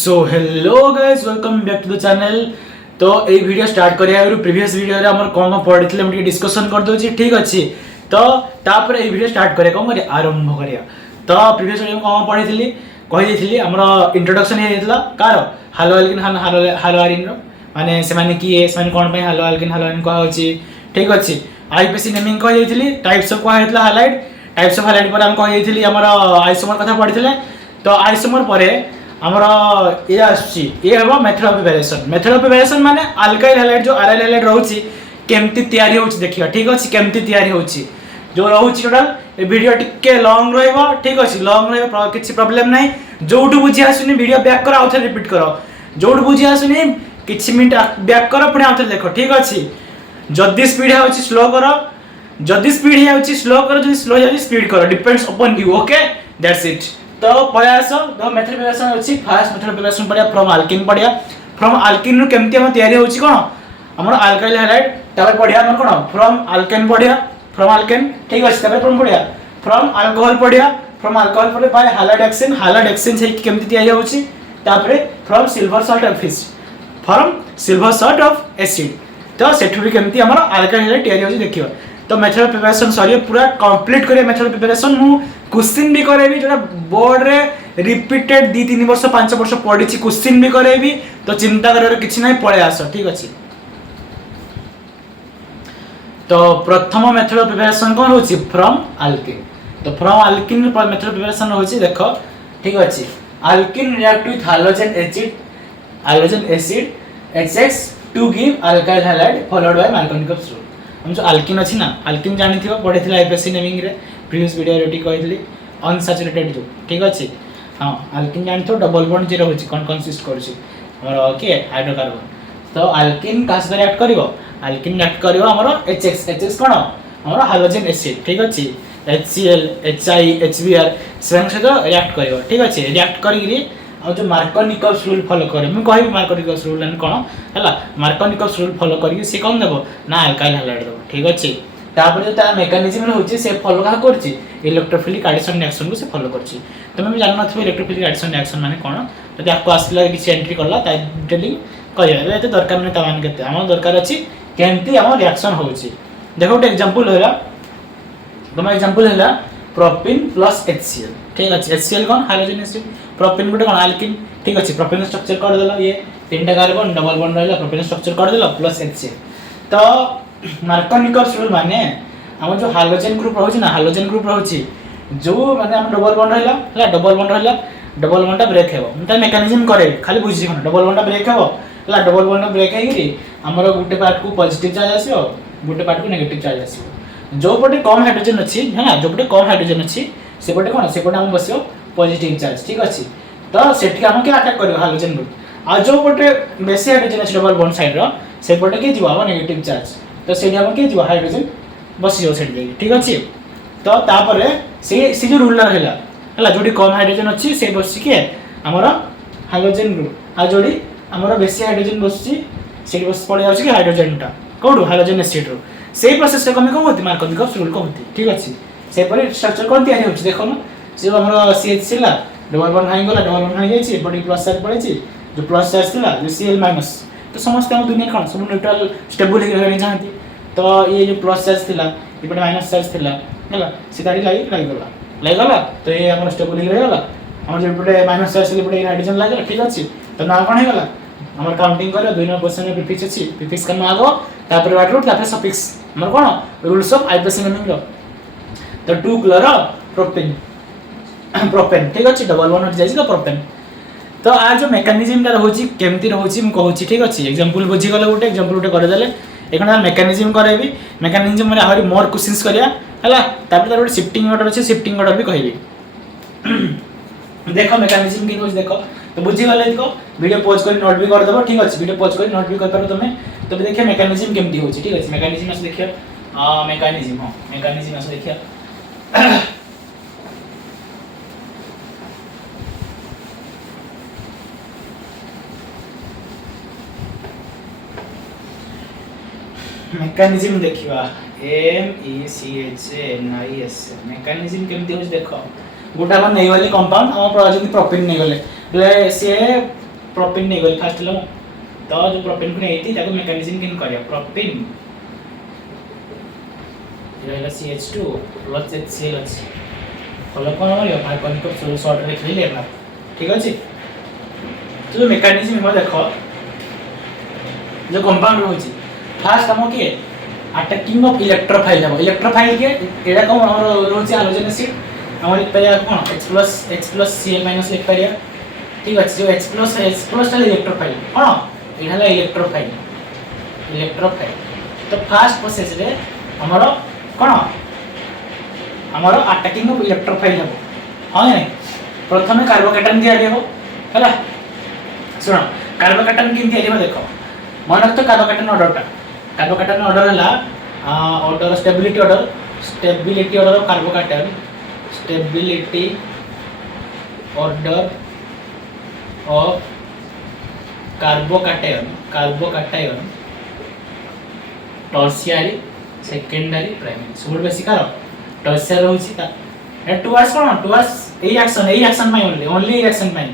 So hello guys welcome back to the channel. तो ये video start करिया previous video रे हमर कोन पढितले हम डिस्कशन कर दोची ठीक अछि। तो तापर ये वीडियो स्टार्ट करे कोन करे आरंभ करिया। तो प्रीवियस वीडियो कोन पढितली कहि देथिली हमर इंट्रोडक्शन हे देतला कार हालो अल्किन हालो आरिन रो माने से माने की से माने कोन पे हालो अल्किन कह होची ठीक अछि। आईपीसी नेमिंग कहि देथिली टाइप्स ऑफ कह हेतला हाइलाइट टाइप्स ऑफ हाइलाइट पर हम कहि देथिली हमर आइसोमर कथा पढितले। तो आइसोमर परे हमर ये आछि ये हबो मेथड ऑफ प्रिपरेशन माने अल्काइल हाइलाइट जो अराइल हाइलाइट रहउची केमती तयारी होउची देखियो ठीक अछि केमती तयारी होउची जो रहउची टोटल ए वीडियो टिके लॉन्ग रहइबो ठीक अछि लॉन्ग रहइबो किछि प्रॉब्लम नै जोटु बुझी आसुनी वीडियो बैक करो आउथे रिपीट करो जोटु बुझी आसुनी किछि मिनिट बैक करो पुनी आउथे देखो ठीक अछि। जदी स्पीड होउची स्लो करो जदी स्पीड होउची स्लो करो जदी स्लो होउची स्पीड करो depends upon you okay that's it. तो प्रयास द मेथड प्रिपरेशन अछि फर्स्ट मेथड प्रिपरेशन पडिया फ्रॉम अल्किन नु केमती हम तयारी होछि कोन हमर अल्काइल हाइलाइट तापर पडिया हमर कोन फ्रॉम अल्केन ठीक अछि तापर फ्रॉम अल्कोहल फ्रॉम अल्कोहल पडे बाय हाइलाइट छै केमती तयारी होछि तापर from silver salt of acid तो सेठु भी केमती हमर अल्काइल हाइलाइट तयारी होछि देखियो। तो मेथड प्रिपरेशन सॉरी पूरा कंप्लीट करिए मेथड प्रिपरेशन मु क्वेश्चन भी करेबी जोटा बोर्ड रे रिपीटेड 2-3 वर्ष 5 वर्ष पढी छि क्वेश्चन भी करेबी तो चिंता करे किछि नै पळे आसो ठीक अछि। तो प्रथम मेथड प्रिपरेशन कोन होछि फ्रॉम अल्किन। तो फ्रॉम अल्किन मेथड प्रिपरेशन होछि देखो ठीक अछि alkene react with hydrogen acid HX to give alkyl halide followed by Markovnikov rule. हम जो अल्किन अछि ना अल्किन जानि थियो पढिथिला आईपीसी नेमिंग रे प्रीवियस वीडियो रे ठीक कहितली अनसैचुरेटेड जो ठीक अछि। हां अल्किन जानि थो डबल बॉन्ड जे रहउछि कोन कंसिस्ट करछि हमर ओके हाइड्रोकार्बन। तो अल्किन कास रिएक्ट करिवो अल्किन रिएक्ट करिवो हमर HX कोन हमर हाइड्रोजन एसिड ठीक अछि HCl HI HBr सेन से रिएक्ट करिवो ठीक अछि रिएक्ट करिरि आ जो मार्कोनिकॉफ रूल फॉलो करे मैं कहबी मार्कोनिकॉफ रूल एन कोन हला मार्कोनिकॉफ रूल फॉलो करिके से कोन देबो ना अल्काइल हाइलाइट देबो ठीक अछि। तापर जो ता मेकानिज्म रे होछि से फॉलो का करछि इलेक्ट्रोफिलिक एडिशन रिएक्शन को से फॉलो करछि। तमे भी जानना थबो इलेक्ट्रोफिलिक एडिशन रिएक्शन माने कोन जदि आपको आसला कि एंट्री करला ता डिटेलिंग करिया एते दरकार नै ता मान केते हम दरकार अछि केमती हम रिएक्शन होछि देखो एक एग्जांपल होला तमे एग्जांपल होला प्रोपिन प्लस HCl ठीक अछि HCl कोन हाइड्रोजन एसिड प्रोपिन गुटे कोन अल्किन ठीक अछि प्रोपिन स्ट्रक्चर कर देला ये तीनटा कार्बन डबल बॉन्ड रहला प्रोपिन स्ट्रक्चर कर देला प्लस HCl। तो मार्कोनिकॉफ रूल माने हम जो हाइड्रोजन ग्रुप रहउछि ना हाइड्रोजन ग्रुप रहउछि जो माने हम डबल बॉन्ड रहला डबल बॉन्ड ब्रेक हेबो त मेकानिज्म करे खाली बुझि कोन डबल बॉन्ड ब्रेक हेबो हला डबल बॉन्ड ब्रेक हेगिरि हमर गुटे पार्ट को पॉजिटिव चार्ज आसीओ गुटे पार्ट को नेगेटिव चार्ज आसीओ जो पटे कम हाइड्रोजन अछि है ना जो पटे कम हाइड्रोजन अछि से पटे कोन से पटे हम बसियो पॉजिटिव चार्ज ठीक अछि। तो सेठी हम के अटैक करियो हाइड्रोजन ग्रुप आ जो पटे बेसी हाइड्रोजन अछि डबल बॉन्ड साइड रो से पटे के जीवा नेगेटिव चार्ज तो सेठी हम के जीवा हाइड्रोजन बसियो सेठी ठीक अछि। तो तापर से जो रूल रहला हला जोडी कम हाइड्रोजन अछि से बसि के हमर हाइड्रोजन ग्रुप आ जोडी हमर बेसी हाइड्रोजन बसि से बस पड़े जाउछि कि हाइड्रोजन टा कोडु हाइड्रोजन एसिड रो से प्रोसेस से कमे होती मार्कोनिकॉफ रूल को होती ठीक अछि। से पर स्ट्रक्चर कोन तयारी होछि देखो न से हमर CH छिला डबल बॉन्ड हाइ गेला डबल बॉन्ड हाइ जाय छि बॉडी प्लस चार्ज पड़े छि जो प्लस चार्ज थिला जो Cl माइनस तो समस्त हम दुनिया कोन सब न्यूट्रल स्टेबल हे रहनी चाहती। तो ये जो प्लस चार्ज थिला ये पटे माइनस चार्ज थिला हला सीधारी लाइ गला तो ये हमर स्टेबल हे रहला हमर जो पटे माइनस चार्ज थिला पटे हाइड्रोजन लागला ठीक अछि। तो ना कोन हे गला हमर काउंटिंग करे 2 नंबर क्वेश्चन में प्रीफिक्स अछि प्रीफिक्स कन आगो तापर वाट रूट तापर सफिक्स हमर कोन रूल्स ऑफ आईपीसी नेमिंग रो। तो 2 क्लोरो प्रोपेन ठीक अछि डबल बॉन्ड हट जाय तो प्रोपेन। तो आ जो मेकानिज्म ता रहउछि केमती रहउछि म कहउछि ठीक अछि एग्जांपल बुझि गला गुटे एग्जांपल गुटे करे देले एखन मेकानिज्म करेबी मेकानिज्म माने आहुरी मोर क्वेश्चंस करिया हला तापर तार गुटे शिफ्टिंग ऑर्डर अछि शिफ्टिंग ऑर्डर भी कहबी देखो मेकानिज्म की होछ देखो तो बुझि गले देखो वीडियो पॉज कर नोट भी कर देबो ठीक अछि वीडियो पॉज कर नोट भी कर पारो तमे तो देखिए मेकानिज्म केमती होछि ठीक अछि मेकानिज्म से देखियो मेकानिज्म से देखियो मेकानिज्म देखिबा MECHNIS मेकानिज्म केमती होछ देखो गोटा मन नै वाली कंपाउंड हम प्रॉजेक्ट प्रोपेन नै गले से प्रोपेन नहीं गली फास्ट लो तो जो प्रोपेन को नहीं ताको मेकानिज्म किन करिया प्रोपेन रहला CH2 प्लस HCl अछि फल कोन हो कार्बन को शॉर्ट रे लिख लेना ठीक अछि जो मेकानिज्म हो देखो जो कंपाउंड होची फास्ट हम के अटैकिंग ऑफ इलेक्ट्रोफाइल है इलेक्ट्रोफाइल के एडा को हमर रोची हाइड्रोजन एसिड हम लिख परिया कोन H+ Cl- लिख परिया ठीक अछि जो H+ है इलेक्ट्रोफाइल कोन एडाला इलेक्ट्रोफाइल तो फास्ट प्रोसेस रे हमर कोन हमर अटैकिंग ऑफ इलेक्ट्रोफाइल है हां नहीं प्रथमे कार्बोकेटन दिया देबो हला सुनो कार्बोकेटन किन दिया देबो देखो मन तो कार्बोकेटन ऑर्डर हला order stability order of carbocation stability order of carbocation tertiary secondary primary सब बेसी कार टर्शियरी होची ता ए टुवर्ड्स कोन टुवर्ड्स ए एक्शन माय ओनली एक्शन माय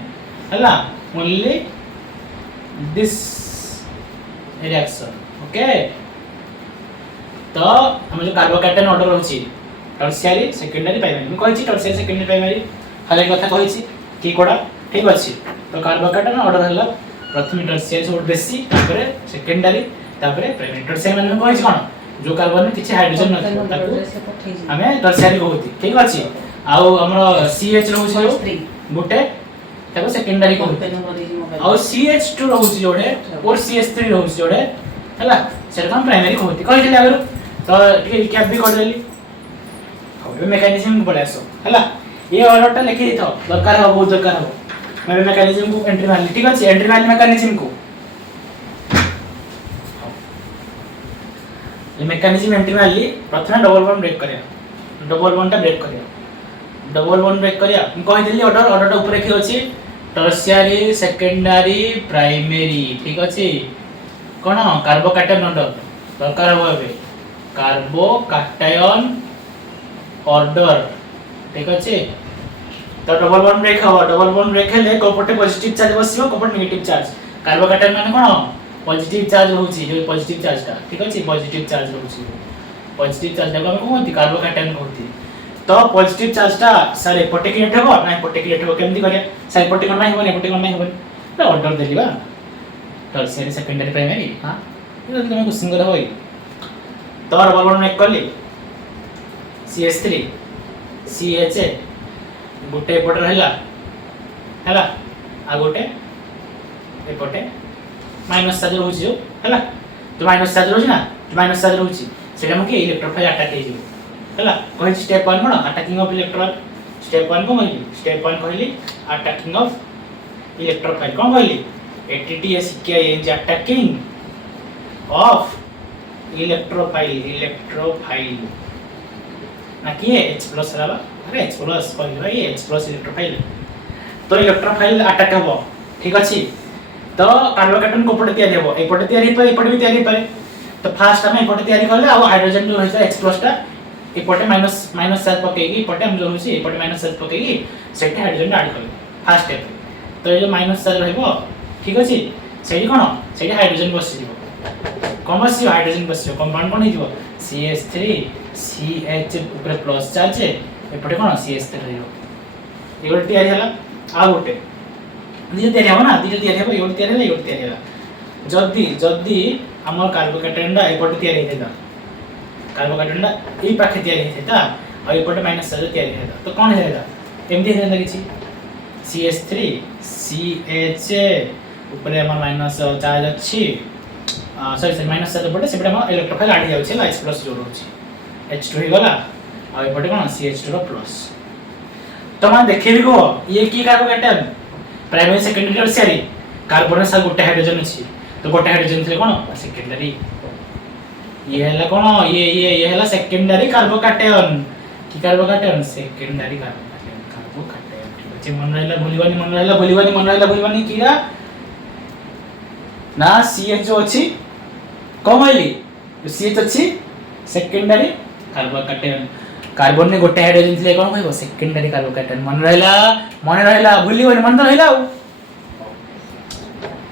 हला ओनली दिस रिएक्शन ओके तो हम जो कार्बोकेटन ऑर्डर होची टर्शियरी सेकेंडरी प्राइमरी मैं कहिची टर्शियरी सेकेंडरी प्राइमरी हले कथा कहिची की कोडा ठीक अछि तो कार्बोकेटन ऑर्डर हला प्रथम टर्शियरी सब बेसी तापर सेकेंडरी तापर प्राइमरी टर्शियरी माने कहिची कोन जो कार्बन में किछि हाइड्रोजन न ताको हमें टर्शियरी कहूती ठीक अछि आउ हमरो CH रहउछि गुटे ताको सेकेंडरी कहूती आउ CH2 रहउछि जोडे और CH3 रहउछि जोडे हला सेटा प्राइमरी कहूती कहिले आगरो तो ठीक रिकैप भी कर देली अब मेकानिज्म को पढासो हला ये ऑर्डर लिखि दिथो दरकार हो बहुत दरकार हो मैं मेकानिज्म को एंट्री मारली ठीक अछि एंट्री मारली मेकानिज्म को ये मेकानिज्म एंट्री मारली प्रथम डबल बॉन्ड ब्रेक करिया डबल बॉन्ड टा ब्रेक करिया मैं कहि देली ऑर्डर ऊपर लिखि अछि टर्शियरी सेकेंडरी प्राइमरी ठीक अछि कोन कार्बोकेटन ऑर्डर दरकार हो एबे कार्बोकेटन ऑर्डर ठीक अछि तो डबल बॉन्ड ब्रेक हेले कोपटे पॉजिटिव चार्ज बसियो कोपटे नेगेटिव चार्ज कार्बोकेटन माने कोन पॉजिटिव चार्ज होउची जो पॉजिटिव चार्ज ता ठीक अछि पॉजिटिव चार्ज होउची पॉजिटिव चार्ज देखो हम कोनती कार्बोकेटन कहती तो पॉजिटिव चार्ज ता सर एपटे क्रिएट हो ना एपटे क्रिएट हो केमती करिया सर एपटे कोन नाही होबे एपटे कोन नाही होबे तो ऑर्डर देली बा टर्शियरी सेकेंडरी प्राइमरी हां ये तुम क्वेश्चन कर होई तो डबल बॉन्ड ब्रेक करली CH3 CH गोटे एपटे रहला हला आ गोटे एपटे माइनस चार्ज रहउची जो हला तो माइनस चार्ज रहउची ना तो माइनस चार्ज रहउची सेटा मके इलेक्ट्रोफाइल अटैक हे जो हला कहि step 1 cone attacking of electron step 1 को कहली स्टेप 1 कहली अटैकिंग ऑफ इलेक्ट्रोफाइल कोन कहली ATTS क्या है अटैकिंग ऑफ इलेक्ट्रोफाइल ना कि H+ रहबा अरे H+ कहली ये H+ इलेक्ट्रोफाइल तो इलेक्ट्रोफाइल अटैक हो ठीक अछि तो कार्बोकेटन को पटे तयारी हो एपटे तयारी पे एपटे भी तयारी पे तो फास्ट हम एपटे तयारी करले आ हाइड्रोजन जो होइछ H+ ता एपटे माइनस चार्ज पकेगी एपटे हम जो होइछ एपटे माइनस चार्ज पकेगी सेटे हाइड्रोजन ऐड करले फास्ट स्टेप तो ये जो माइनस चार्ज रहबो ठीक अछि सेही कोन सेही हाइड्रोजन बसि दिबो कोन बसि हाइड्रोजन बसि कंपाउंड कोन हिजो CH3 CH ऊपर प्लस चार्ज एपटे कोन CH3 रहयो एगोटे तयारी हला आ गोटे दिजे तयारी हो ना दिजे तयारी हो एगोटे तयारी हला जदी हमर कार्बोकेटन डा एपटे तयारी हेता कार्बोकेटन डा ए पाखे तयारी हेता आ एपटे माइनस चार्ज तयारी हेता तो कोन हेता एमडी हेता किछि CH3 CH ऊपर हमर माइनस चार्ज अछि सॉरी माइनस चार्ज पटे सेपटे हम इलेक्ट्रोफाइल आडी जाउछि H+ जोड़ होछि H2 हे गला आ एपटे कोन CH2 रो प्लस तो हम देखिबी को ये की कार्बोकेटन प्राइमरी सेकेंडरी टर्शियरी कार्बन सा गोटे हाइड्रोजन अछि तो गोटे हाइड्रोजन थे कोन सेकेंडरी ये हला कोन ये हला सेकेंडरी कार्बोकेटन की कार्बोकेटन सेकेंडरी कार्बोकेटन ठीक अछि मन रहला भूलिबानी कीरा ना CH जो अछि कमैली CH अछि सेकेंडरी कार्बोकेटन कार्बन ने गोटे हाइड्रोजन थे कोन कहबो सेकेंडरी कार्बोकेटन मन रहला भूलिबानी मन रहला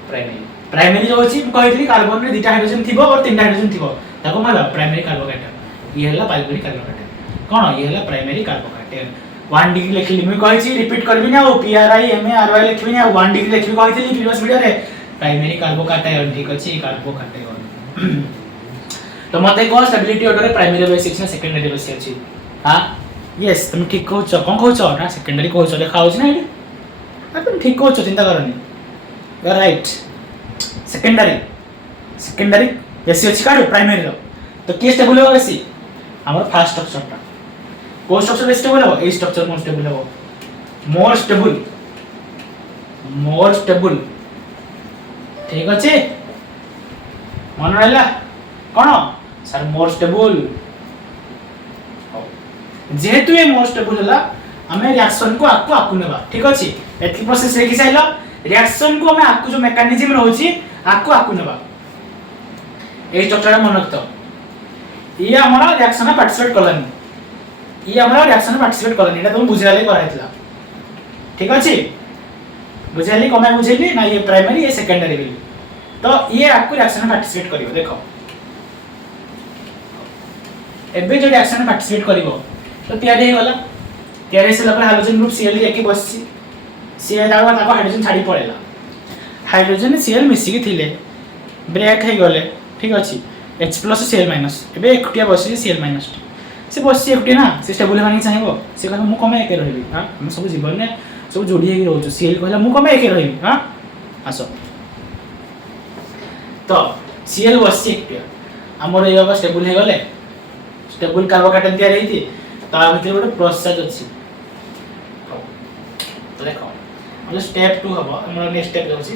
प्राइमरी प्राइमरी जो अछि कहैतली कार्बन रे दुटा हाइड्रोजन थिबो और तीनटा हाइड्रोजन थिबो ताको माला प्राइमरी कार्बोकैटायन ये हला प्राइमरी कार्बोकैटायन कोन ये हला प्राइमरी कार्बोकैटायन 1 डिग्री लिखली मैं कहछि रिपीट करबी ना O P R I M A R Y लिखबी ना 1 डिग्री लिखबी कहैतली प्रीवियस वीडियो रे प्राइमरी कार्बोकैटायन ठीक अछि कार्बोकैटायन तो मते को स्टेबिलिटी ऑर्डर रे प्राइमरी बेसिक से सेकेंडरी बेसिक अछि हां यस तुम ठीक कहउछ कोन कहउछ ना सेकेंडरी कहउछ देखाउछ ना एडी तुम ठीक कहउछ चिंता करनी यू आर राइट सेकेंडरी बेसी अछि काडो प्राइमरी रो तो के स्टेबल हो बेसी हमर फर्स्ट स्ट्रक्चर ता को स्ट्रक्चर स्टेबल हो ए स्ट्रक्चर मोर स्टेबल हो मोर स्टेबल ठीक अछि मन रहला कोन सर मोर स्टेबल जेहेतु ये मोर स्टेबल हला हमें रिएक्शन को आकु नेबा ठीक अछि एथि प्रोसेस देखि साइलो रिएक्शन को हमें आकु जो मेकानिज्म रहउची आकु नेबा ए स्ट्रक्चर मन रखतो ये हमरा रिएक्शन में पार्टिसिपेट करलानी ये हमरा रिएक्शन में पार्टिसिपेट करलानी एटा तुम बुझाले कराइतला ठीक अछि बुझाली कमे बुझेली ना ये प्राइमरी ये सेकेंडरी बिल तो ये आकु रिएक्शन में पार्टिसिपेट करियो देखो एबे जो रिएक्शन में पार्टिसिपेट करिवो तो तयारी गला तयारी से लपर हाइड्रोजन ग्रुप Cl जाके बससी Cl दावा ताको हाइड्रोजन छाडी पड़ेला हाइड्रोजन Cl मिसी के थिले ब्रेक हे गले ठीक अछि H+ Cl- एबे एकटिया बससी Cl- से बससी एकटिया ना से स्टेबल मानी चाहिबो से कहला मु कमे एके रहबी हां हम सब जीवन ने सब जोडी हे रहउछु Cl कहला मु कमे एके रहबी हां आसो तो Cl बससी एकटिया हमर एबा स्टेबल हे गले स्टेबल कार्बोकैटायन तयार हेती ता भीतर गोटे प्रोसेस अछि तो देखो हम स्टेप 2 हबो हमर नेक्स्ट स्टेप होछि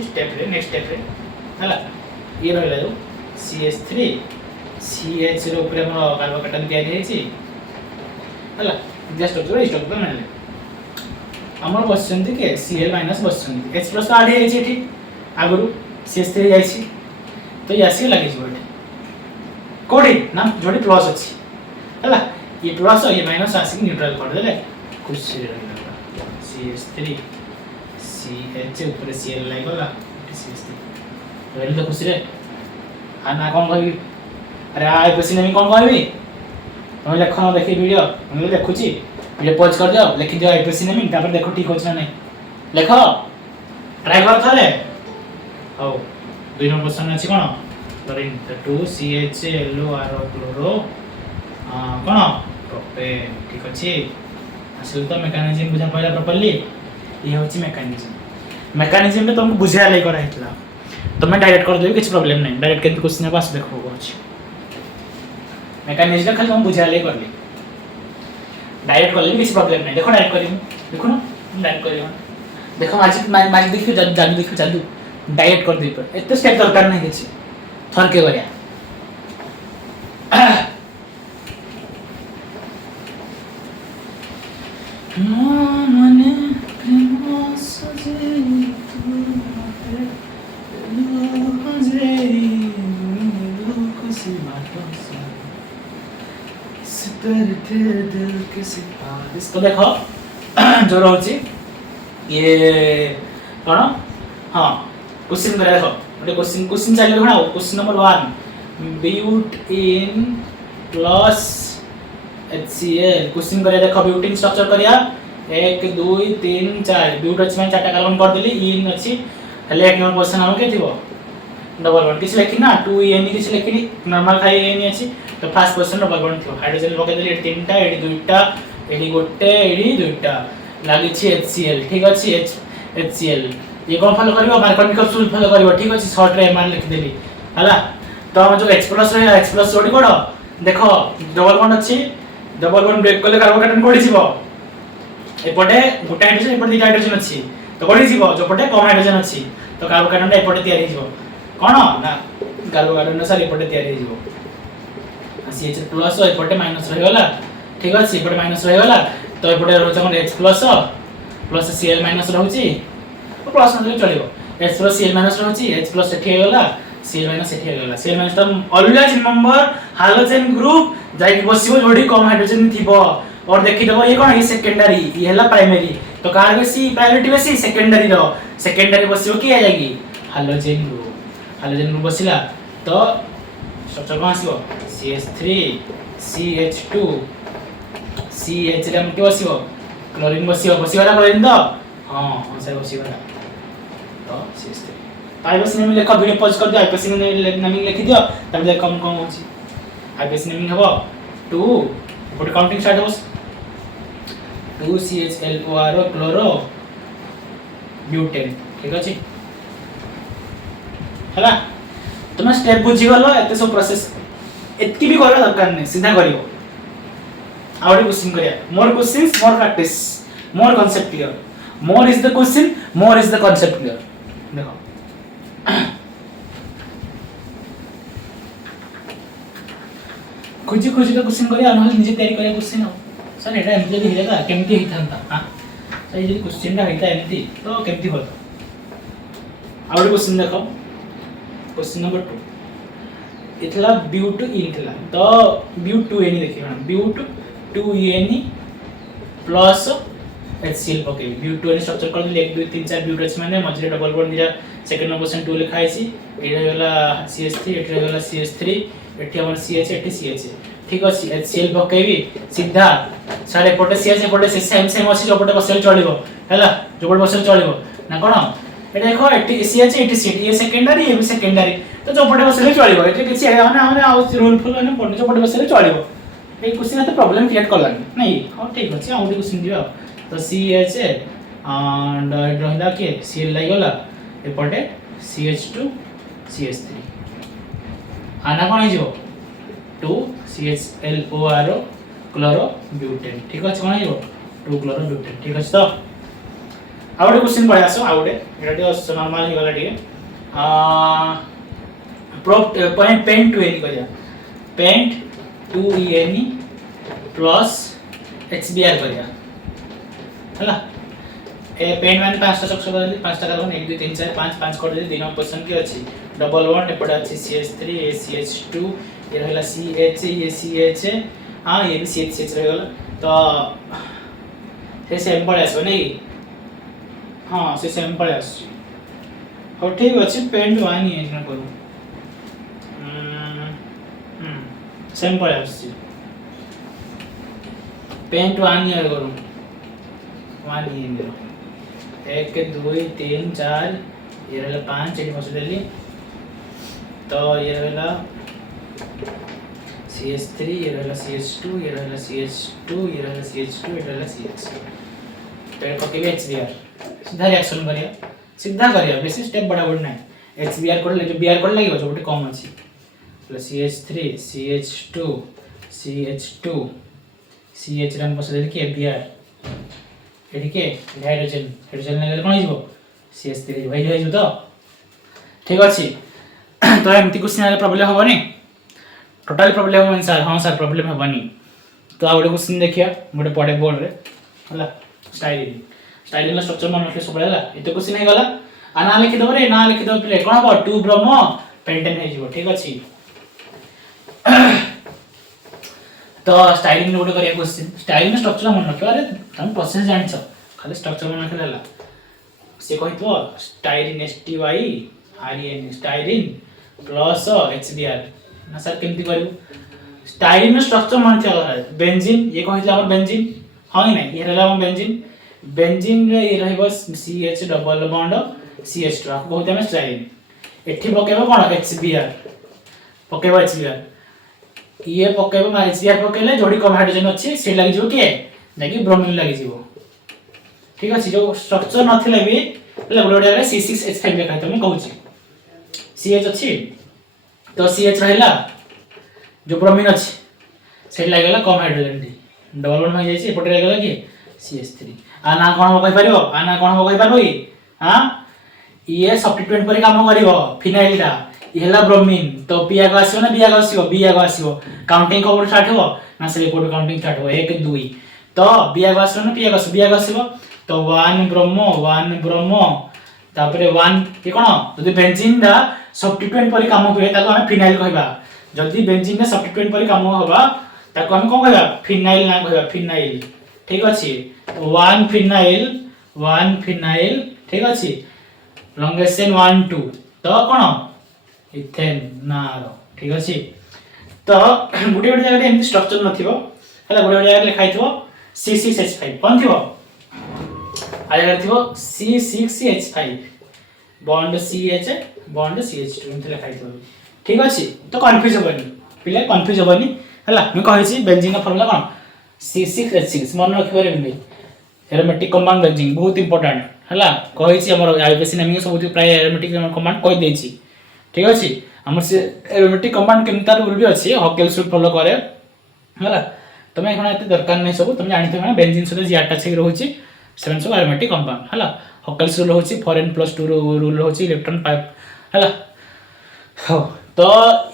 नेक्स्ट स्टेप रे हला ये रहला जो CH3 CH रो ऊपर हमर कार्बोकैटायन तयार हेछि हला जस्ट स्ट्रक्चर स्ट्रक्चर मानले हमर बसचंती के Cl- बसचंती H+ आड हेछि एठी आगरु CH3 जाइछि तो यासी लागि जो एठी कोडी ना जोडी प्लस अछि हला ये प्लस और ये माइनस आसी न्यूट्रल कर देले कुछ से रहला CH3 CH ऊपर Cl लागला CH3 रहले तो खुश रे आना कोन कहबी अरे आइ पसिने मी कोन कहबी हम लेखन देखि वीडियो हम देखुची वीडियो पॉज कर दियो लिखि दियो आइ पसिने मी तापर देखो ठीक होछ ना नहीं लेखो ट्राई कर थाले हो 2 नंबर प्रश्न अछि कोन करिन तो 2CHLOR क्लोरो कोन प्रोपेन ठीक अछि असल तो मेकानिज्म बुझा पहला प्रॉपर्ली ये होछि मेकानिज्म में तुमको बुझा ले कर आइतला तो मैं डायरेक्ट कर देबी किछ प्रॉब्लम नहीं डायरेक्ट के क्वेश्चन पास देखो अछि मेकानिज्म खाली हम बुझा ले करली डायरेक्ट कर ले किछ प्रॉब्लम नहीं देखो डायरेक्ट करिम देखो ना डायरेक्ट करिम देखो माजिक देखियो जादू देखियो जादू डायरेक्ट कर देबी पर एते स्टेप दरकार नहीं किछ थर के करिया मने प्रेम सजे तू मते लोजे लोकसी बातों से तेरे दिल के सितारे इसको देखो जो रहउची ये कोन हां क्वेश्चन करे देखो ओटे क्वेश्चन चले भणाओ question number 1 butene plus HCl question करे देखो ब्यूटेन स्ट्रक्चर करिया 1 2 3 4 ब्यूट अछि में चारटा कार्बन कर देली इन अछि हले एक नंबर क्वेश्चन हम के थिबो डबल बॉन्ड किछ लेखि ना 2 एन किछ लेखि नॉर्मल खाई एन अछि तो फर्स्ट क्वेश्चन डबल बॉन्ड थिबो हाइड्रोजन लगे देली एडी तीनटा एडी दुईटा एडी गोटे एडी दुईटा लागि छि HCl ठीक अछि HCl ये कोन फॉलो करिवो मार्कोनिक रूल फॉलो करिवो ठीक अछि शॉर्ट रे मान लिख देली हला तो हम जो H+ रे H+ जोडी कोड देखो डबल बॉन्ड अछि डबल बॉन्ड ब्रेक करले कार्बोकैटायन कोडी जीवो एपटे गोटे हाइड्रोजन एपटे दुईटा हाइड्रोजन अछि तो कोडी जीवो जो पटे कम हाइड्रोजन अछि तो कार्बोकैटायन एपटे तयार हिजो कोन ना कार्बोकैटायन सर एपटे तयार हिजो CH+ एपटे माइनस रहि गला ठीक अछि एपटे माइनस रहि गला तो एपटे रहउछ कोन H+ प्लस Cl- रहउची तो प्लस मतलब चलिबो H+ Cl- रहउची H+ सेठी गला Cl- सेठी गला Cl- तो ऑलवेज रिमेंबर हाइड्रोजन ग्रुप जाई बसिबो जोडी कम हाइड्रोजन थिबो और देखि दबो ये कोन ये सेकेंडरी ये हला प्राइमरी तो कार बेसी प्रायोरिटी बेसी सेकेंडरी रो सेकेंडरी बसिबो की आ जाएगी हालोजेन ग्रुप बसिला तो स्ट्रक्चर कौन आसीबो CH3 CH2 CH रे हम के बसिबो क्लोरीन बसिबा क्लोरीन तो हां सर बसिबा तो CH3 आईपीसी नेमिंग लेख वीडियो पॉज कर दियो आईपीसी नेमिंग लिखि दियो तब ले कम कम होची आईपीसी नेमिंग हबो 2 गोटे काउंटिंग स्टार्ट होस 2CHLOR क्लोरो ब्यूटेन ठीक अछि हला तुम स्टेप बुझी गलो एते सब प्रोसेस एतकी भी करबा दरकार नै सीधा करियो आउडी क्वेश्चन करिया more questions more practice more concept clear more is the question more is the concept clear देखो खुजी खुजी तो क्वेश्चन करिया न निजे तैयारी करिया क्वेश्चन हो सर एटा एमती जदी हिला केमती हिथांता हां सर जदी क्वेश्चन टा हिता एमती तो केमती होता आउडी क्वेश्चन देखो क्वेश्चन नंबर 2 इथला ब्यूट इन थला तो ब्यूट 2n देखि हम but 2n plus HCl okay but 2n structure कर 1 2 3 4 ब्यूट अछि माने मझरे डबल बॉन्ड दिरा सेकंड नंबर 2 लिखा आइछि एटा होला CH3 एटा होला CH3 एठी हमर CH एठी CH ठीक अछि HCl पकेबी सीधा सारे पटे CH पटे सेम सेम अछि जो पटे बसेल चलिबो हैला जो पटे बसेल चलिबो ना कोन एटा देखो एठी CH एठी CH ये सेकेंडरी ये भी सेकेंडरी तो जो पटे बसेल चलिबो एठी किछि हमने रूल फुल ने पटे जो पटे बसेल चलिबो ए क्वेश्चन तो प्रॉब्लम क्रिएट करलानी नहीं हां ठीक अछि आउडी क्वेश्चन दियो तो CH एंड रहला के Cl लागि गला ए पटे CH2 CH3 आना कोन हिजो 2 CHLOR क्लोरो ब्यूटेन ठीक अछि कोन हिजो 2 क्लोरो ब्यूटेन ठीक अछि तो आउडे क्वेश्चन पढे आसो आउडे एटा तो नॉर्मल ही गला ठीक प्रोप पॉइंट पेंट 2n करिया पेंट 2en प्लस HBr करिया हला ए पेंट माने पांचटा स्ट्रक्चर कर दे पांचटा कार्बन 1 2 3 4 5 5 कर दे दिन क्वेश्चन की अछि डबल बॉन्ड एपडा अछि CH3 ए CH2 ये रहला CH ये CH हां ये भी CH रहला तो से सेम पड़े आसो नहीं हां से सेम पड़े आसो हो ठीक अछि पेंट 1 ही एजना करू सेम पड़े आसो पेंट 1 ही करू 1 ही मेरो 1 2 3 4 ये रहला 5 एडी बस देली तो ये रहला CH3 ये रहला CH2 ये रहला CH2 ये रहला CH2 ये रहला CH पेड़ को के HBr सीधा रिएक्शन करिया सीधा करिया बेसी स्टेप बड़ा बड़ नहीं HBr कोड ले Br कोड लागियो जो कम अछि plus CH3 CH2 CH2 CH run बस देली के Br एडी के हाइड्रोजन लागले कोन हिजो CH3 भाई हिजो तो ठीक अछि तो एमती क्वेश्चन आले प्रॉब्लम होबनी टोटल प्रॉब्लम होबनी सर हां सर प्रॉब्लम होबनी तो आ गोटे क्वेश्चन देखिया गोटे पढे बोर्ड रे हला स्टाइलिन स्ट्रक्चर मन रखे सब हला एते क्वेश्चन हे गला आ ना लिखि दो रे ना लिखि दो प्ले कोन हो 2 ब्रोमो पेंटेन हे जिवो ठीक अछि तो स्टाइलिन गोटे करिया क्वेश्चन स्टाइलिन स्ट्रक्चर मन रखे अरे तुम प्रोसेस जानि छ खाली स्ट्रक्चर मन रखे हला से कहितो styrene STY RN styrene plus HBr ना सर केमती करियो स्टाइलिन स्ट्रक्चर मन थिया बेंजीन ये कहितला हमर बेंजीन हां नहीं ये रहला हमर बेंजीन रे ये रहबो CH डबल बॉन्ड CH2 आपको बहुत हम स्टाइलिन एठी पकेबो कोन HBr पकेबो HBr ये पकेबो HBr पकेले जोडी कम हाइड्रोजन अछि से लागि जो के लागि ब्रोमीन लागि जिवो ठीक अछि जो स्ट्रक्चर नथिले भी गोटे C6H5 लिखा है तो मैं कहूँ CH अच्छी तो CH रहला जो ब्रोमीन अच्छी से लागला कम हाइड्रोजन टी डबल बॉन्ड हो जाई छै एपटे लागला कि CH3 आ ना कोन हो कहि परिबो आ ना कोन हो कहि परबो कि हां ये सब्स्टिट्यूएंट पर काम करिवो फिनाइल टा इहला ब्रोमीन तो पी आगो आसीबो ना बी आगो आसीबो बी आगो आसीबो काउंटिंग को स्टार्ट हो ना से रिपोर्ट काउंटिंग स्टार्ट हो 1 2 तो बी आगो आसीबो ना पी आगो आसीबो बी आगो आसीबो तो 1 ब्रोमो तापरे 1 के कोन जदी बेंजीन दा सब्स्टिट्यूएंट पर काम होय ताको हम फिनाइल कहबा जदी बेंजीन दा सब्स्टिट्यूएंट पर काम होबा ताको हम कोन कहबा फिनाइल ना कहबा फिनाइल ठीक अछि 1 फिनाइल ठीक अछि लॉन्गेस्ट चेन 1 2 तो कोन इथेन नार ठीक अछि तो गुटे गुटे जगह एमती स्ट्रक्चर नथिबो हला गुटे गुटे जगह लिखाइ थिबो C6H5 कोन थिबो आ जगह थिबो C6H5 bond CH bond CH2 एमती लिखाइ थिबो ठीक अछि तो कंफ्यूज होबनी पिले कंफ्यूज होबनी हला मैं कहै छी बेंजीन का फार्मूला कोन C6H6 मन रखिबे रे एरोमेटिक कंपाउंड बेंजीन बहुत इंपोर्टेंट हला कहै छी हमर आईपीएससी नेमिंग सब प्राय एरोमेटिक कंपाउंड कहि दै छी ठीक अछि हमर से एरोमेटिक कंपाउंड केनता रूल भी अछि हॉकेल्स रूल फॉलो करे हला तमे एखन एते दरकार नै सब तमे जानि थबे बेंजीन सहित जे अटैच हे रहउची सेवन सब एरोमेटिक कंपाउंड हला हॉकेल्स रूल होची 4n+2 रूल होची इलेक्ट्रॉन पाइप हला हो तो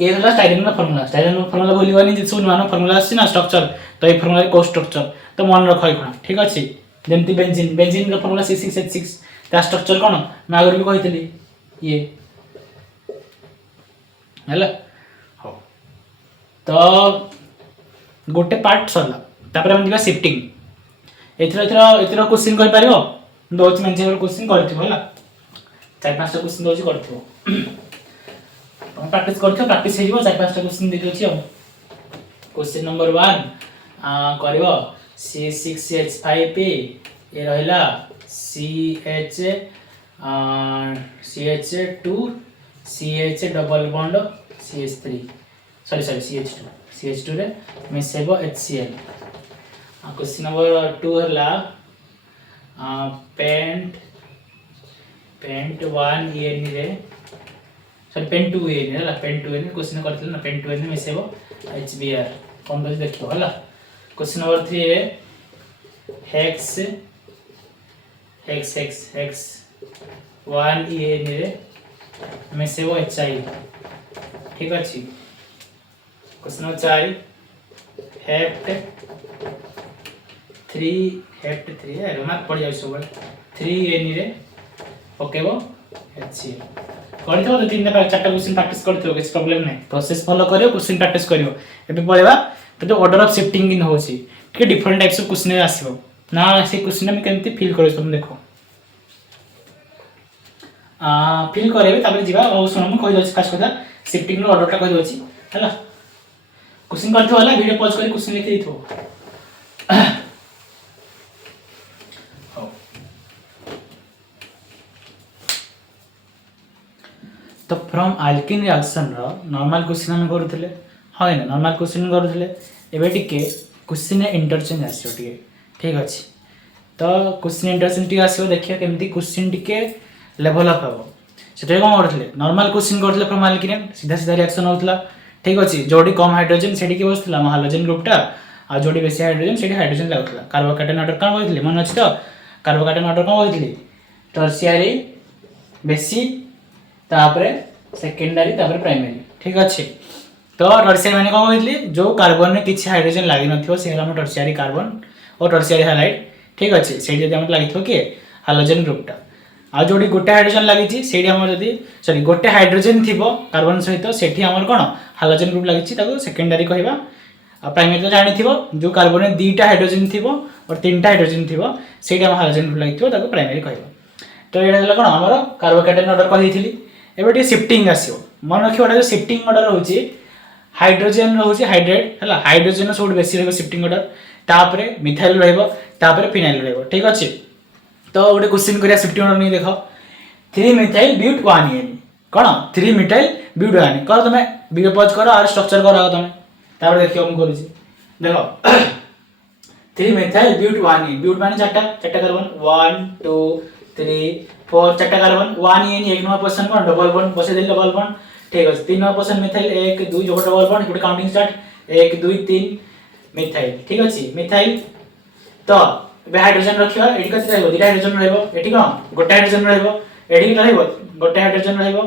ये हला स्टाइरिन फार्मूला भूलिबानी जे सुन मानो फार्मूला अछि ना स्ट्रक्चर तो ये फार्मूला को स्ट्रक्चर तो मन रखै कोन ठीक अछि जेमति बेंजीन का फार्मूला C6H6 ता स्ट्रक्चर कोन मैं आगर भी कहितली ये हला हो तो गोटे पार्ट सरला तापर हम दिबा शिफ्टिंग एथरो क्वेश्चन कहि पारिबो दोच में जे क्वेश्चन करथिबो हला चार पांचटा क्वेश्चन दोची करथिबो हम प्रैक्टिस हे जिवो चार पांचटा क्वेश्चन दे दोची हम क्वेश्चन नंबर 1 करबो C6H5 पे ये रहला CH2 CH double bond CH3 sorry CH2 रे मिसेबो HCl क्वेश्चन नंबर 2 हला पेंट 1 EN रे सॉरी पेंट 2 EN हला पेंट 2 EN क्वेश्चन करथिल ना पेंट 2 EN मिसेबो HBr कौन बजे देखियो हला क्वेश्चन नंबर 3 रे हेक्स 1 EN रे मिसेबो HI ठीक अछि क्वेश्चन नंबर 4 हेप्ट 3 है मार्क पड़ जाय सब 3 EN रे ओकेबो HCl करथो तो तीन चारटा क्वेश्चन प्रैक्टिस करथो किछ प्रॉब्लम नै प्रोसेस फॉलो करियो क्वेश्चन प्रैक्टिस करियो एबे पळेबा तो ऑर्डर ऑफ शिफ्टिंग इन होची कि डिफरेंट टाइप्स ऑफ क्वेश्चन आसीबो ना से क्वेश्चन में केमती फील करै तुम देखो फील करेबे तापर जीवा ओ सुन हम कहि दछि खास कथा शिफ्टिंग नो ऑर्डर ता कहि दछि हला क्वेश्चन करथो हला वीडियो पॉज करी क्वेश्चन लिखि दिथो तो फ्रॉम अल्किन रिएक्शन रो नॉर्मल क्वेश्चन हम करथले हाय ना नॉर्मल क्वेश्चन करथले एबे टिके क्वेश्चन इंटरचेंज आसियो टिके ठीक अछि तो क्वेश्चन इंटरचेंज टिके आसियो देखियो केमती क्वेश्चन टिके लेवल अप हो सेटे कोन करथले नॉर्मल क्वेश्चन करथले फ्रॉम अल्किन सीधा सीधा रिएक्शन होतला ठीक अछि जोडी कम हाइड्रोजन सेठी के बसतला हाइड्रोजन ग्रुप ता आ जोडी बेसी हाइड्रोजन सेठी हाइड्रोजन लागतला कार्बोकेटन ऑर्डर कोन होइतले मन अछि तो कार्बोकेटन ऑर्डर कोन होइतले टर्शियरी बेसी तापरे सेकेंडरी तापरे प्राइमरी ठीक अछि तो टर्शियरी माने कोन होइतले जो कार्बन में किछि हाइड्रोजन लागि नथियो से हम टर्शियरी कार्बन और टर्शियरी हैलाइड ठीक अछि सेठी जदि हम लागिथो के हाइड्रोजन ग्रुप ता आ जोडी गोटे हाइड्रोजन लागि छि सेठी हम जदि सॉरी गोटे हाइड्रोजन थिबो कार्बन सहित सेठी हमर कोन हाइड्रोजन ग्रुप लागि छि ताको सेकेंडरी कहबा आ प्राइमरी तो जानि थिबो जो कार्बन में दुईटा हाइड्रोजन थिबो और तीनटा हाइड्रोजन थिबो सेठी हम हाइड्रोजन ग्रुप लागि थिबो ताको प्राइमरी कहबा तो एडा हला कोन हमर कार्बोकेटन ऑर्डर कहिथिली एबे शिफ्टिंग आसियो मन रखियोटा जो शिफ्टिंग ऑर्डर होची हाइड्रोजन होची हाइड्रेट हला हाइड्रोजन सोड बेसी रहबो शिफ्टिंग ऑर्डर तापरे मिथाइल रहबो तापरे फिनाइल रहबो ठीक अछि तो ओटे क्वेश्चन करिया शिफ्टिंग ऑर्डर नै देखो 3 मिथाइल ब्यूट 1 EN कोन 3 मिथाइल ब्यूट 1 कर तमे वीडियो पॉज करो और स्ट्रक्चर करो तमे तापर देखियो हम करू छी देखो 3 मिथाइल ब्यूट 1 EN ब्यूट माने चारटा कार्बन 1 2 3 4 चारटा कार्बन 1 EN एक नंबर पोजीशन कोन डबल बॉन्ड बसे देल डबल बॉन्ड ठीक अछि 3 नंबर पोजीशन मिथाइल 1 2 जो double bond good counting start 1 2 3 methyl ठीक अछि मिथाइल तो बे हाइड्रोजन रखियो एठी कते रहबो दुटा हाइड्रोजन रहबो एठी कोन गोटे हाइड्रोजन रहबो एठी रहबो गोटे हाइड्रोजन रहबो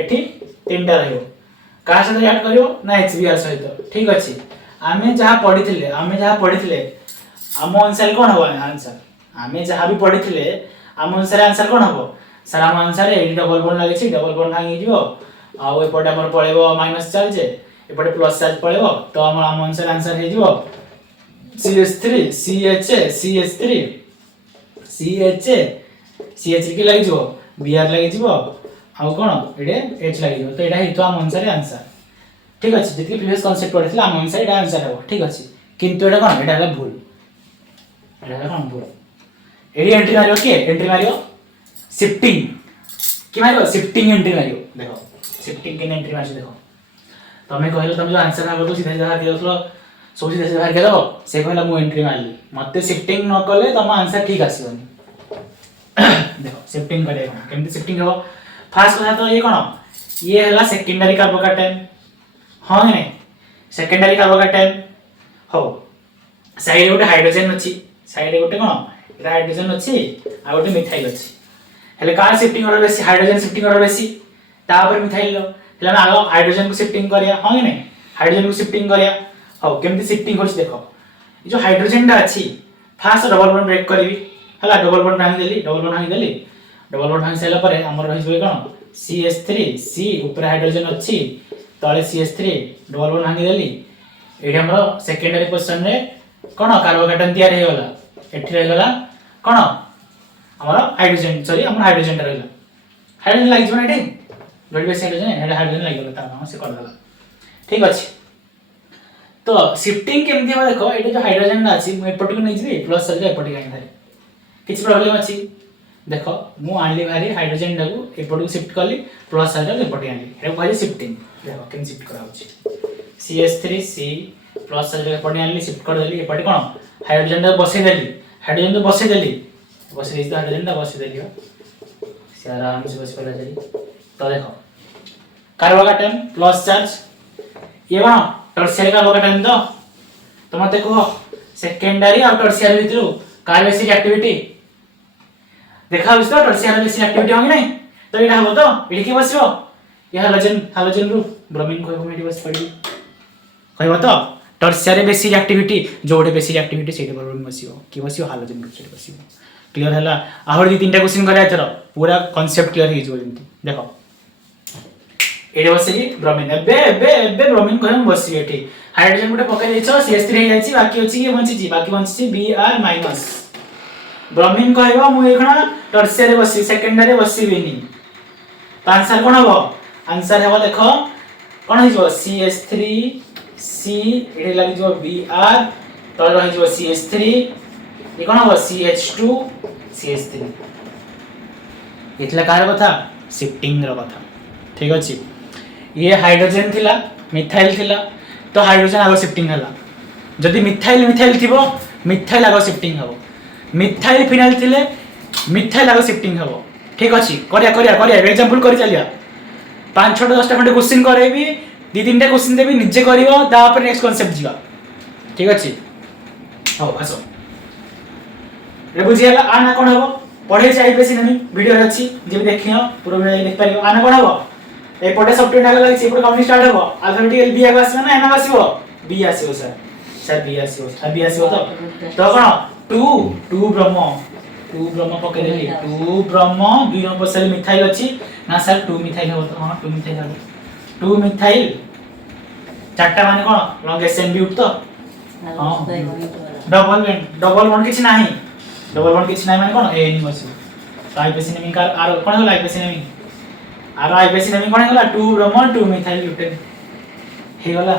एठी तीनटा रहबो का साथे ऐड करियो ना HBr सहित ठीक अछि आमे जहा पढिथिले आम आंसर कोन हो आंसर आमे जहा भी पढिथिले आम आंसर कोन हो सर आम आंसर एडी डबल बॉन्ड लागे छी डबल बॉन्ड भांगी जिवो आ ओय पटे हमर पळेबो माइनस चार्ज एपटे प्लस चार्ज पळेबो तो हमर आम आंसर हे जिवो CH3 CH CH3 CH CH की लागि जो Br लगे जीवो आउ कोन एडे H लगे जीवो तो एडा हितो हम अनुसार आंसर ठीक अछि जति प्रीवियस कांसेप्ट पढिथिला हम अनुसार एडा आंसर हो ठीक अछि किंतु एडा कोन एडा हला भूल एडा कोन भूल एडी एंट्री मारियो के एंट्री मारियो शिफ्टिंग कि मारियो शिफ्टिंग एंट्री मारियो देखो शिफ्टिंग के एंट्री मारियो देखो तमे कहलो तमे जो आंसर आगो तो सीधा सीधा दियसलो सब सीधा सीधा के दबो से कहला मु एंट्री मारली मते शिफ्टिंग न कले तम आंसर ठीक आसीबनी देखो शिफ्टिंग करे कोन केमति शिफ्टिंग हो फर्स्ट कथा तो ये कोन ये हला सेकेंडरी कार्बोकेटन हां ने सेकेंडरी कार्बोकेटन हो साइड गोटे हाइड्रोजन अछि साइड गोटे कोन एटा हाइड्रोजन अछि आ गोटे मिथाइल अछि हेले कार शिफ्टिंग ऑर्डर बेसी हाइड्रोजन शिफ्टिंग ऑर्डर बेसी तापर मिथाइल लो हेले ना आगो हाइड्रोजन को शिफ्टिंग करिया हां ने हाइड्रोजन को शिफ्टिंग करिया हो केमति शिफ्टिंग होछ देखो जो हाइड्रोजन दा अछि फास्ट डबल बॉन्ड ब्रेक करबी हला डबल बॉन्ड भांगी देली डबल बॉन्ड भांगी साइला परे हमर रहि जबे कोन CH3 C ऊपर हाइड्रोजन अछि तळे CH3 डबल बॉन्ड भांगी देली एडी हमर सेकेंडरी पोजीशन रे कोन कार्बोकेटन तयार हे होला एठी रहि गला कोन हमर हाइड्रोजन सॉरी हमर हाइड्रोजन रहला हाइड्रोजन लागि जबना एठी गड बेस हाइड्रोजन एडा हाइड्रोजन लागि गला ता हम से कर देला ठीक अछि तो शिफ्टिंग केमति हम देखो एठी जो हाइड्रोजन अछि मु एपटी को नै जिबी प्लस चार्ज एपटी काई धारे किछ प्रॉब्लम अछि देखो मु आनली भारी हाइड्रोजन डाकू एपटी को शिफ्ट करली प्लस चार्ज एपटी आनली एटा भारी शिफ्टिंग देखो केन शिफ्ट करा होछि CH3 C प्लस चार्ज एपटी आनली शिफ्ट कर देली एपटी कोन हाइड्रोजन दा बसै देली हाइड्रोजन तो बसै देली बसै देली हाइड्रोजन दा बसै देली से आराम से बस पड़ा जाई तो देखो कार्बोकेटन प्लस चार्ज ये कोन टर्शियरी कार्बोकेटन तो मते को सेकेंडरी और टर्शियरी भितरु कार बेसिक एक्टिविटी देखा होइस तो टर्शियरी बेसिक एक्टिविटी होगी नहीं तो एटा हो तो एडी के बसियो ये हाइड्रोजन ग्रुप ब्रोमीन को मेडी बस पड़ी कहबो तो टर्शियरी बेसिक एक्टिविटी जोडे बेसिक एक्टिविटी सेटे ब्रोमीन बसियो कि बसियो हाइड्रोजन ग्रुप सेटे बसियो क्लियर हला आहुर दी तीनटा क्वेश्चन करा एथरो पूरा कांसेप्ट क्लियर हे जो जंती देखो एडे बसेगी ब्रोमीन बे ब्रोमीन कहम बसी एठी हाइड्रोजन गुटे पकाई दैछो CH3 हे जाईची बाकी अछि के बंची Br- ब्रोमीन कहबो मु एखना टर्शियरी बसी सेकेंडरी बसी बिनी तो आंसर कोन हबो आंसर हेबो देखो कोन हे जो CH3 C एठी लागि जो Br तळ रहि जो CH3 ए कोन हबो CH2 CH3 एतला कार कथा शिफ्टिंग रो कथा ठीक अछि ये हाइड्रोजन थिला मिथाइल थिला तो हाइड्रोजन आगो शिफ्टिंग हला जदी मिथाइल थिबो मिथाइल आगो शिफ्टिंग हबो मिथाइल फिनाइल थिले मिथाइल आगो शिफ्टिंग हबो ठीक अछि करिया एग्जांपल करि चलिया 5 6 10 टा खंडे क्वेश्चन करेबी 2 3 टा क्वेश्चन देबी निजे करिवो ता पर नेक्स्ट कांसेप्ट जिवा ठीक अछि हो आसो रे बुझियाला आना कोन हबो पढे छै आईपीएस नमी वीडियो रे अछि जे देखियो पूरा वीडियो देख पारियो आना कोन हबो ए पटे सॉफ्टवेयर डाला लागि सेपटे कंपनी स्टार्ट हबो अल्फाबेटिकल बी आसबे ना एना आसीबो बी आसीबो सर बी आसीबो तो कोन 2 ब्रह्म पके देली 2 ब्रह्म 2 नंबर सेल मिथाइल अछि ना सर 2 मिथाइल हो तो हां 2 मिथाइल हो 2 मिथाइल चारटा माने कोन लॉन्गेस्ट चेन ब्यूट तो हां डबल बॉन्ड किछ नाही माने कोन ए नि बसी आईपीएस नेमी कार आर कोन होला आईपीएस नेमी कोन होला 2 ब्रह्म 2 मिथाइल ब्यूटेन हे होला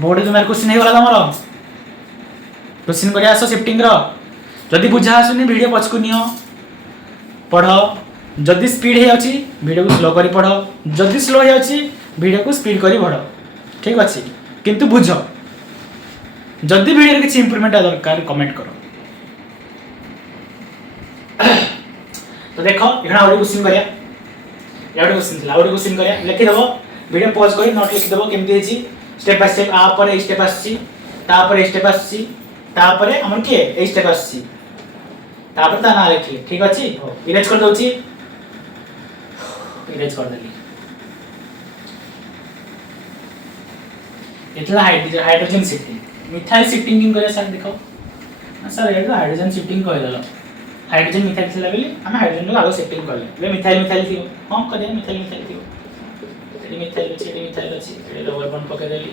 बोर्ड जो मेरे क्वेश्चन हे होला तमरो क्वेश्चन करिया आसो शिफ्टिंग रो जदी बुझा आसुनी वीडियो पछकु नियो पढो जदी स्पीड हे अछि वीडियो को स्लो करी पढो जदी स्लो हे अछि वीडियो को स्पीड करी पढो ठीक अछि किंतु बुझो जदी वीडियो रे किछि इंप्रूवमेंट दरकार कमेंट करो तो देखो एखना और क्वेश्चन करिया याडो क्वेश्चन करिया लिखि दबो वीडियो पॉज करी नोट लिखि दबो केमति हेछि स्टेप बाय स्टेप आ पर ए स्टेप आछि ता पर ए स्टेप आछि ता पर हमर के ए स्टेप आछि ता पर ता ना लिखि ठीक अछि हो इरेज कर दउछि इरेज कर देली इतला हाइड्रोजन शिफ्टिंग मिथाइल शिफ्टिंग किन करे सर देखो सर ये हाइड्रोजन शिफ्टिंग कह देलो हाइड्रोजन मिथाइल थिला बेली हम हाइड्रोजन को आगो शिफ्टिंग करले ले मिथाइल थियो हम कदे मिथाइल थियो एडी मिथाइल अछि एडी डबल बॉन्ड पके देली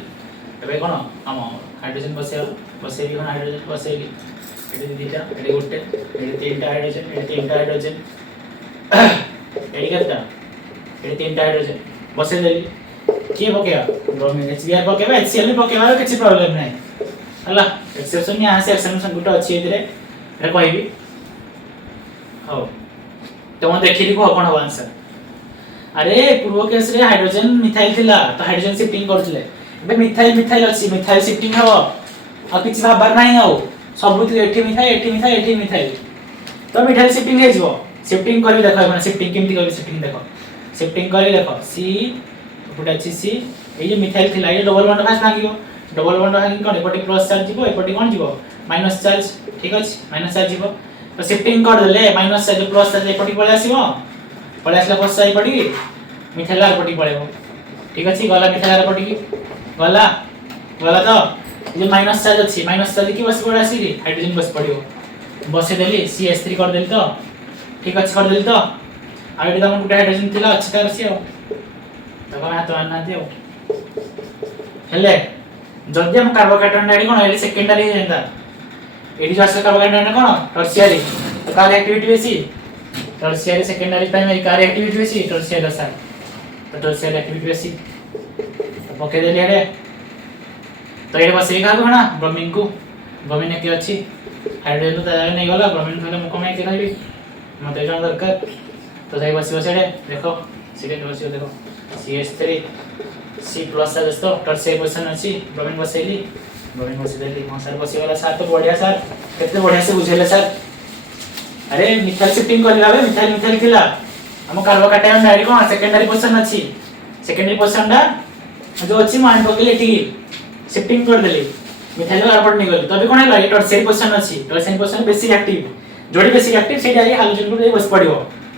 एबे कोन हम हाइड्रोजन बसे भी हाइड्रोजन बसेली एडी दीटा एडी गोटे एडी तीनटा हाइड्रोजन एडी केता एडी तीन हाइड्रोजन बसे देली किए पकेबा ब्रोमीन HBr पकेबा HCl भी पकेबा किछि प्रॉब्लम नै हला एक्सेप्शन यहाँ से एक्सेप्शन गुटा अछि एथिरे रे कहबी हो तो मैं देखि को कोन हो आंसर अरे पूर्व केस रे हाइड्रोजन मिथाइल थिला तो हाइड्रोजन शिफ्टिंग करथिले बे मिथाइल मिथाइल अछि मिथाइल शिफ्टिंग हो आ किछि भाबार नाही हो सब एठी मिथाइल तो मिथाइल शिफ्टिंग हे जबो शिफ्टिंग करी देखो माने शिफ्टिंग केमति करी शिफ्टिंग देखो शिफ्टिंग करी देखो सी गुटा अछि सी ए जे मिथाइल थिला ये डबल बॉन्ड फास्ट भागियो डबल बॉन्ड भागी कोन एपटी प्लस चार्ज जीवो एपटी कोन जीवो माइनस चार्ज ठीक अछि माइनस चार्ज जीवो तो शिफ्टिंग कर देले माइनस चार्ज प्लस चार्ज एपटी पळे आसीबो पळे आसला प्लस चार्ज पडी मिथाइल एपटी पळेबो ठीक अछि गला मिथाइल एपटी गला गला तो जे माइनस चार्ज अछि माइनस चार्ज की बस पळे आसी हाइड्रोजन बस पडियो बसे देली CH3 कर देली तो ठीक अछि कर देली तो आ एडी तम गुटा हाइड्रोजन थिला अछि तार सियो तो हम हाथ आना दियो हेले जल्दी हम कार्बोकार्बन एडी कोन एडी सेकेंडरी हेंदा एडी जो आसे कार्बोकार्बन कोन टर्शियरी तो कार एक्टिविटी बेसी tertiary secondary primary car activity बेसी टर्शियरी सा तो टर्शियरी एक्टिविटी बेसी तो पके देली हेडे तो ये बस एक आगो ना ब्रोमीन के अछि हाइड्रोजन तो जागा नहीं गला ब्रोमीन खले मुको में के रहबी मते जण दरकार तो जाई बस बस हेडे देखो सेकेंड बस देखो CH3 C+ चार्ज तो टर्शियरी पोजीशन अछि ब्रोमीन बसैली ब्रोमीन बसै देली हां सर बसी वाला सर तो बढ़िया सर केते बढ़िया से बुझेले सर अरे मिथाइल शिफ्टिंग करला बे मिथाइल थिला हम कार्बोकार्बन में कोन सेकेंडरी पोजीशन अछि सेकेंडरी पोजीशन दा जो अछि मान पकेले एठी शिफ्टिंग कर देली मिथाइल कार्बन निकल तबे कोन हला टर्शियरी पोजीशन अछि टर्शियरी पोजीशन बेसिक एक्टिव जोडी बेसिक एक्टिव सेटा आइ हाइड्रोजन को बस पड़ियो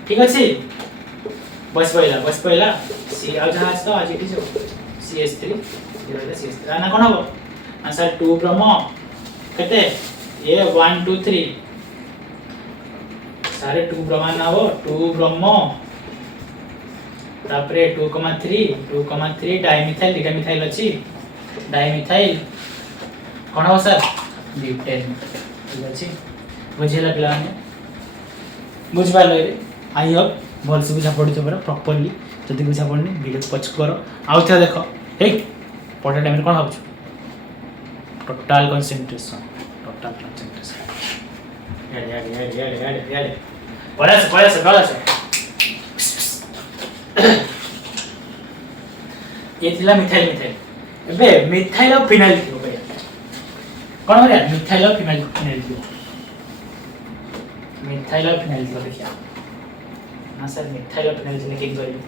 ठीक अछि बस पहिला सी आ जहाज तो आज इटी जो CH3 CH3 आना कोन हो आंसर 2 ब्रोमो कते ये 1 2 3 सारे 2 ब्रोमान ना हो 2 ब्रोमो तापरे 2,3 डाइमिथाइल दिटा मिथाइल अछि डाइमिथाइल कोन हो सर ब्यूटेन ठीक अछि बुझेला पिला ने बुझबा रे आई होप भल से बुझा पड़छ पर प्रॉपर्ली जदी बुझा पड़नी वीडियो पछ करो आउ थे देखो हे पढ़ा टाइम कोन होछ टोटल कंसंट्रेशन यारे पढ़ा से गला से ये थिला मिथाइल एबे मिथाइल और फिनाइल थियो भैया कोन हो रे मिथाइल और फिनाइल थियो देखिया हां सर मिथाइल और फिनाइल लिखिक करियो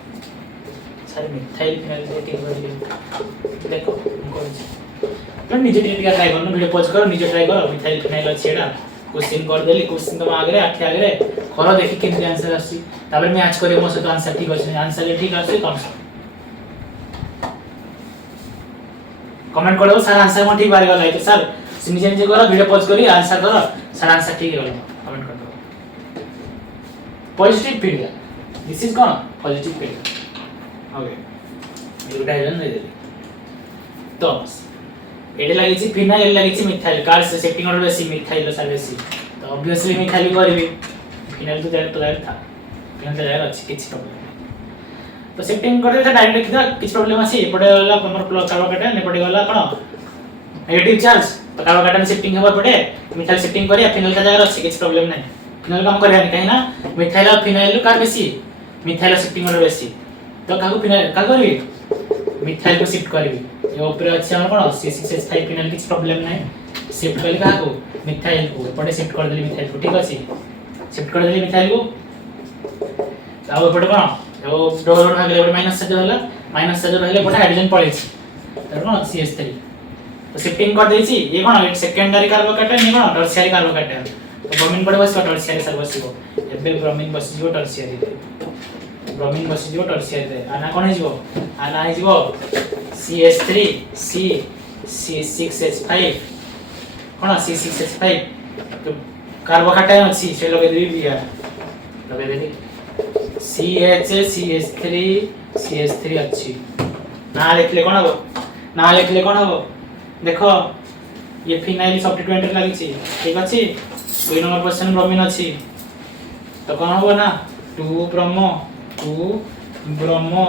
सर मिथाइल फिनाइल लिखिक करियो देखो हमको तो निजे ट्राई करनो वीडियो पॉज करो निजे ट्राई करो मिथाइल फिनाइल अछि एडा क्वेश्चन कर देली क्वेश्चन तो आगे आखे आगे करो देखि केमति आंसर आसी तापर मैच करे मो से तो आंसर ठीक अछि आंसर ठीक आसी कम कमेंट कर दो सर आंसर म ठीक बारे गला है सर निजे करो वीडियो पॉज करी आंसर करो सर आंसर ठीक गला कमेंट कर दो पॉजिटिव फीडबैक दिस इज कौन पॉजिटिव फीडबैक ओके ये डायग्राम दे देली तो एडे लागि छि फिनाइल एडे लागि छि मिथाइल कार से सेटिंग ऑर्डर बेसी मिथाइल सर बेसी तो ऑब्वियसली मिथाइल करबी फिनाइल तो डायरेक्ट था फिनाइल तो डायरेक्ट अछि किछ प्रॉब्लम तो शिफ्टिंग कर दे डायरेक्ट लिख दे किछ प्रॉब्लम अछि एपटे वाला हमर कार्बोकार्बन एपटे वाला कोन नेगेटिव चार्ज तो कार्बोकार्बन शिफ्टिंग हेबा पड़े मिथाइल शिफ्टिंग करिया फिनाइल का जगह अछि किछ प्रॉब्लम नै फिनाइल काम करिया नहीं कहिना मिथाइल और फिनाइल कार बेसी मिथाइल शिफ्टिंग ऑर्डर बेसी तो काको फिनाइल का करबी मिथाइल को शिफ्ट करबी ये ऊपर अछि हमर कोन C6H5 फिनाइल किछ प्रॉब्लम नै शिफ्ट करले काको मिथाइल को एपटे शिफ्ट कर देली मिथाइल को ठीक अछि शिफ्ट कर देली मिथाइल को ताऊ एपटे कोन ओ डबल बॉन्ड भागले एपटे माइनस चार्ज होला माइनस चार्ज रहले एपटे हाइड्रोजन पड़े छी तर कोन CH3 तो शिफ्टिंग कर देछि ये कोन सेकेंडरी कार्बोकार्बन ये कोन टर्शियरी कार्बोकार्बन तो ब्रोमीन पड़े बस टर्शियरी सर बसिबो एबे ब्रोमीन बसिबो टर्शियरी ब्रोमीन बसिबो टर्शियरी रे आना कोन हिजबो आना हिजबो CH3 C6H5 कोन C6H5 तो कार्बोकार्बन अछि से लगे देबी बिया लगे देबी CH3 अछि ना लिखले कोन हो देखो ये फिनाइल सब्स्टिट्यूएंट लागि छी ठीक अछि 2 नंबर क्वेश्चन ब्रोमीन अछि तो कोन हो ना 2 ब्रोमो 2 ब्रोमो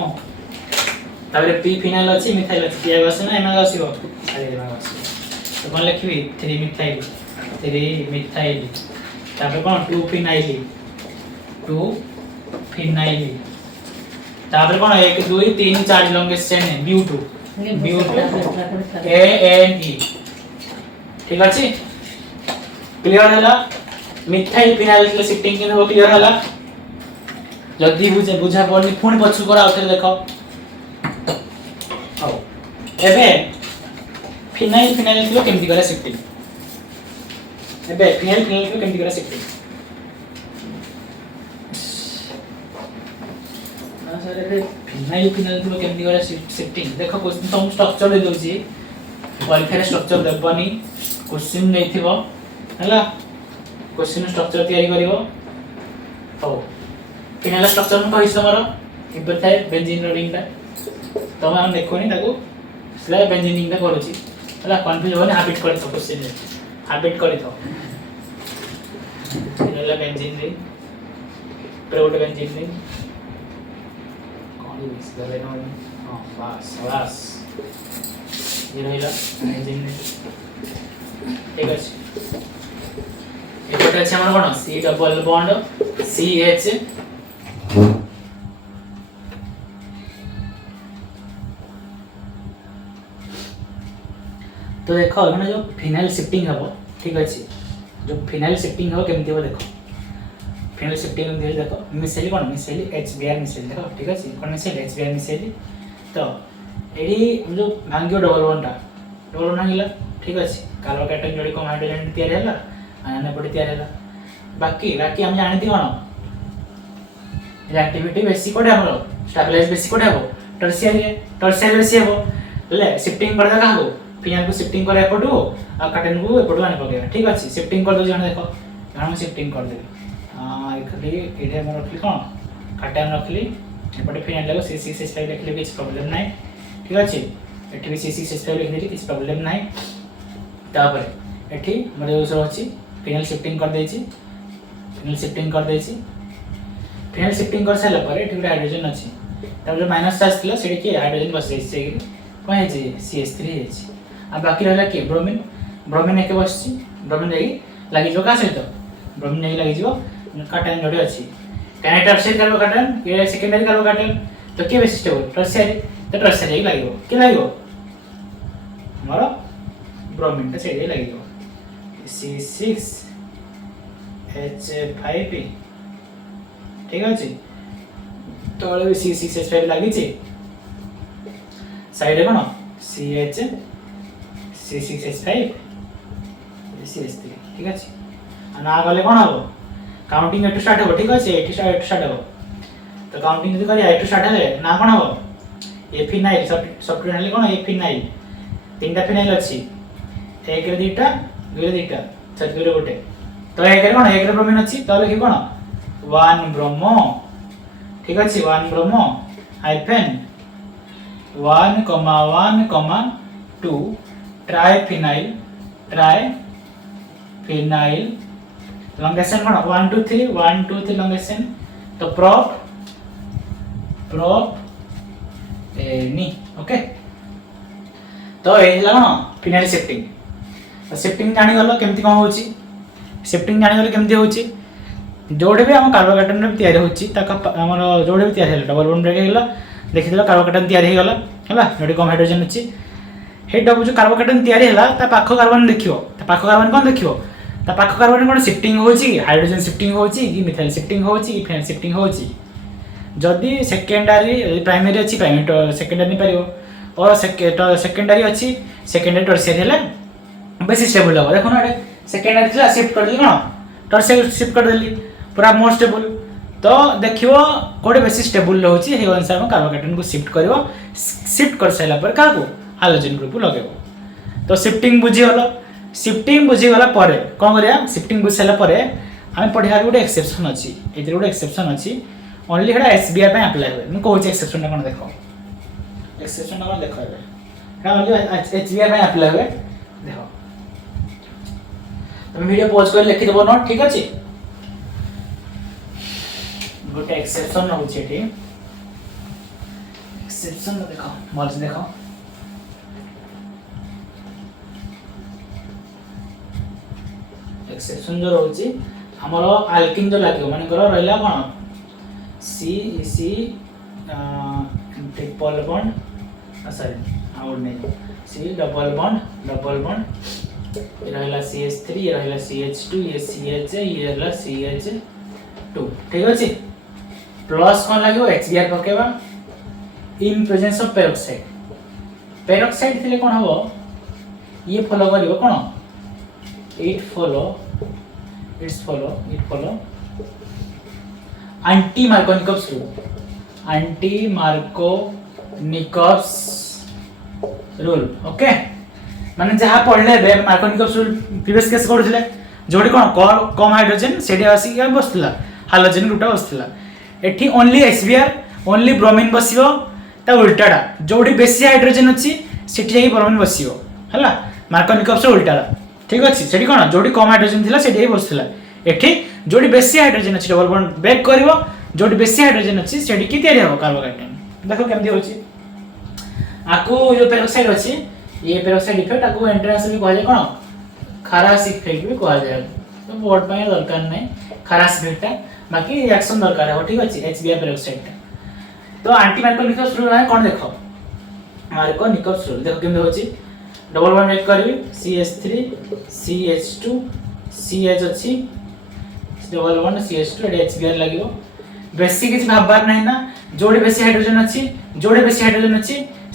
तापर पी फिनाइल अछि मिथाइल अछि पी आगस ना एमा आसीबो अरे एमा आसीबो तो कोन लिखबी 3 मिथाइल तापर कोन 2 फिनाइल तापर कोन 1 2 3 4 लॉन्गेस्ट चेन है ब्यूटू ए एन ई ठीक अछि क्लियर हला मिथाइल फिनाइल के शिफ्टिंग के हो क्लियर हला जल्दी बुझा पड़नी पुणी पछु करा आउथे देखो आओ एबे फिनाइल के केमती करे शिफ्टिंग एबे फिनाइल के केमती करे शिफ्टिंग ना सर एबे फिनाइल के केमती करे शिफ्टिंग देखो क्वेश्चन तुम स्ट्रक्चर दे दोजी परीक्षा स्ट्रक्चर देबनी क्वेश्चन नैथिबो हला क्वेश्चन स्ट्रक्चर तैयारी करिवो हो फिनाइल स्ट्रक्चर में कहिस तमरो इबे थाए बेंजीन रिंगटा तमे हम देखोनी ताको स्लाइड बेंजीन रिंगटा करूची हला कंफ्यूज होने हैबिट कर तो क्वेश्चन में हैबिट करी तो फिनाइल बेंजीन रिंग प्रोट बेंजीन रिंग कौन मिक्स कर लेना हां बस ये रहिला बेंजीन रिंग ठीक अछि एपटे अछि हमर कोन C double bond C H तो देखो एने जो फिनाइल शिफ्टिंग हबो ठीक अछि जो फिनाइल शिफ्टिंग हो केमति हो देखो फिनाइल शिफ्टिंग में देखो मिसेली कोन मिसेली HBr मिसेली देखो ठीक अछि कोन मिसेली HBr मिसेली तो एडी जो भांगियो डबल बॉन्ड भांगिला ठीक अछि कार्बोकेटन जोडी को हाइड्रोजन तयार हैला आने पड़ी तयार हैला बाकी हम जानती कोन रिएक्टिविटी बेसी कोडे हमरो स्टेबलाइज बेसी कोडे हबो टर्शियरी बेसी हबो ले शिफ्टिंग कर दे काहबो फिनाइल को शिफ्टिंग करे एपटू आ काटन को एपटू आने पके ठीक अछि शिफ्टिंग कर दो जण देखो जण शिफ्टिंग कर दे एखली एडे हम रखली कोन काटन रखली एपटे फिनाइल लगो C6H5 लिखले किछ प्रॉब्लम नै ठीक अछि एठी भी C6H5 लिखले किछ प्रॉब्लम नै तापर एठी मरे जो अछि फिनाइल शिफ्टिंग कर देछि फिनाइल शिफ्टिंग कर साला पर एठी हाइड्रोजन अछि तब जो माइनस चार्ज थिला सेडी के हाइड्रोजन बस जाइछि कोन है जी CH3 है जी आ बाकी रहला के ब्रोमीन एके बसछि ब्रोमीन लागि जो का सहित ब्रोमीन लागि जो काटन जोडी अछि कैनेटर से कार्बोकेटन ये सेकेंडरी कार्बोकेटन तो के बेसिस स्टेबल टर्शियरी लागिवो के लागिवो हमरो ब्रोमीन से लागिवो C6H5 ठीक अछि तळे भी C6H5 लागि छि साइड कोन C6H5 CH3 ठीक अछि ना गले कोन हबो काउंटिंग एटू स्टार्ट हो ठीक अछि एटू स्टार्ट हो तो काउंटिंग जदी करी एटू स्टार्ट है ना कोन हबो ए फिनाइल सॉफ्टवेयर हले कोन ए फिनाइल तीनटा फिनाइल अछि एक रे दीटा दुई रे दीटा चार रे गोटे तो एक रे कोन एक रे ब्रोमीन अछि तो लिखि कोन 1 ब्रोमो ठीक अछि 1 ब्रोमो हाइफेन 1,1,2 ट्राइफिनाइल लॉन्गेशन कोन 1 2 3 लॉन्गेशन तो प्रोप नी ओके तो एला कोन फिनाइल शिफ्टिंग तो शिफ्टिंग जानि गलो केमति कोन होची शिफ्टिंग जानि गलो केमति होची जोडे भी हम कार्बोकेटन में तयार होची ताका हमर जोडे भी तयार हैला डबल बॉन्ड ब्रेक हैला देखिदिला कार्बोकेटन तयार हे गला हला जोडी कम हाइड्रोजन अछि हे डबल जो कार्बोकेटन तयार हैला ता पाखो कार्बन देखियो ता पाखो कार्बन कोन देखियो ता पाखो कार्बन कोन शिफ्टिंग होची हाइड्रोजन शिफ्टिंग होची कि मिथाइल शिफ्टिंग होची कि फिनाइल शिफ्टिंग होची जदी सेकेंडरी प्राइमरी अछि प्राइमरी सेकेंडरी परियो और सेकेंडरी अछि सेकेंडरी टर्शियरी हैला बेसी स्टेबल हो देखो ना सेकेंडरी से शिफ्ट कर दी कोन टर्शियरी शिफ्ट कर देली पूरा मोर स्टेबल तो देखियो कोडे बेसी स्टेबल रहउची हे अनुसार हम कार्बोकेटन को शिफ्ट करबो शिफ्ट कर साइला पर का को हाइड्रोजन ग्रुप लगेबो तो शिफ्टिंग बुझी गला परे कोन करिया शिफ्टिंग बुझी साइला परे हम पढिया गोटे एक्सेप्शन अछि एतिर गोटे एक्सेप्शन अछि ओनली हेडा SBR पे अप्लाई होय मैं कहू एक्सेप्शन कोन देखो एक्सेप्शन कोन देखो हेडा ओनली HBR पे अप्लाई होय देखो तुम वीडियो पॉज कर लिखि देबो नोट ठीक अछि गोटे एक्सेप्शन होची एठी एक्सेप्शन देखो मल्स देखो एक्सेप्शन जो रहउची हमर अल्किन जो लागियो माने करो रहला कोन C C triple bond sorry out नहीं सी डबल बॉन्ड ये रहला CH3 ये रहला CH2 ये CH ये रहला CH2 ठीक अछि प्लस कोन लागियो HBr पकेबा इन प्रेजेंस ऑफ पेरोक्साइड थिले कोन हबो ये फॉलो करियो कोन it follow anti Markovnikov's rule okay माने जहा पढले बे मार्कोनिकॉव्स रूल प्रीवियस केस पढुथिले जोडी कोन कम हाइड्रोजन सेडी आसी के बसथिला हाइड्रोजन ग्रुपटा बसथिला एठी ओनली HBr ओनली ब्रोमीन बसियो ता उल्टाडा जोडी बेसी हाइड्रोजन अछि सेठी जाई ब्रोमीन बसियो हला मार्कोनिकॉव्स उल्टाडा ठीक अछि सेठी कोन जोडी कम हाइड्रोजन थिला सेठी बसथिला एठी जोडी बेसी हाइड्रोजन अछि डबल बॉन्ड ब्रेक करबो जोडी बेसी हाइड्रोजन अछि सेठी की तयारी हो कार्बोकार्बन देखो केमदी होछि आकु जो पेरोक्साइड अछि ये पेरोक्साइड इफेक्ट आकु एंट्रेंस भी कहले कोन खारास इफेक्ट भी कहल जाय तो बोर्ड पे दरकार नै खारास इफेक्ट बाकी रिएक्शन दरकार है ठीक अछि HBr पेरोक्साइड तो एंटी मार्कोनिकॉव्स रूल है कोन देखो मार्कोनिकॉव्स रूल देखो केमदी होछि डबल बॉन्ड ब्रेक करबी CH3 CH2 CH अछि double bond CH2 add HBr लागियो बेसी किछ भाबबार नै ना जोडी बेसी हाइड्रोजन अछि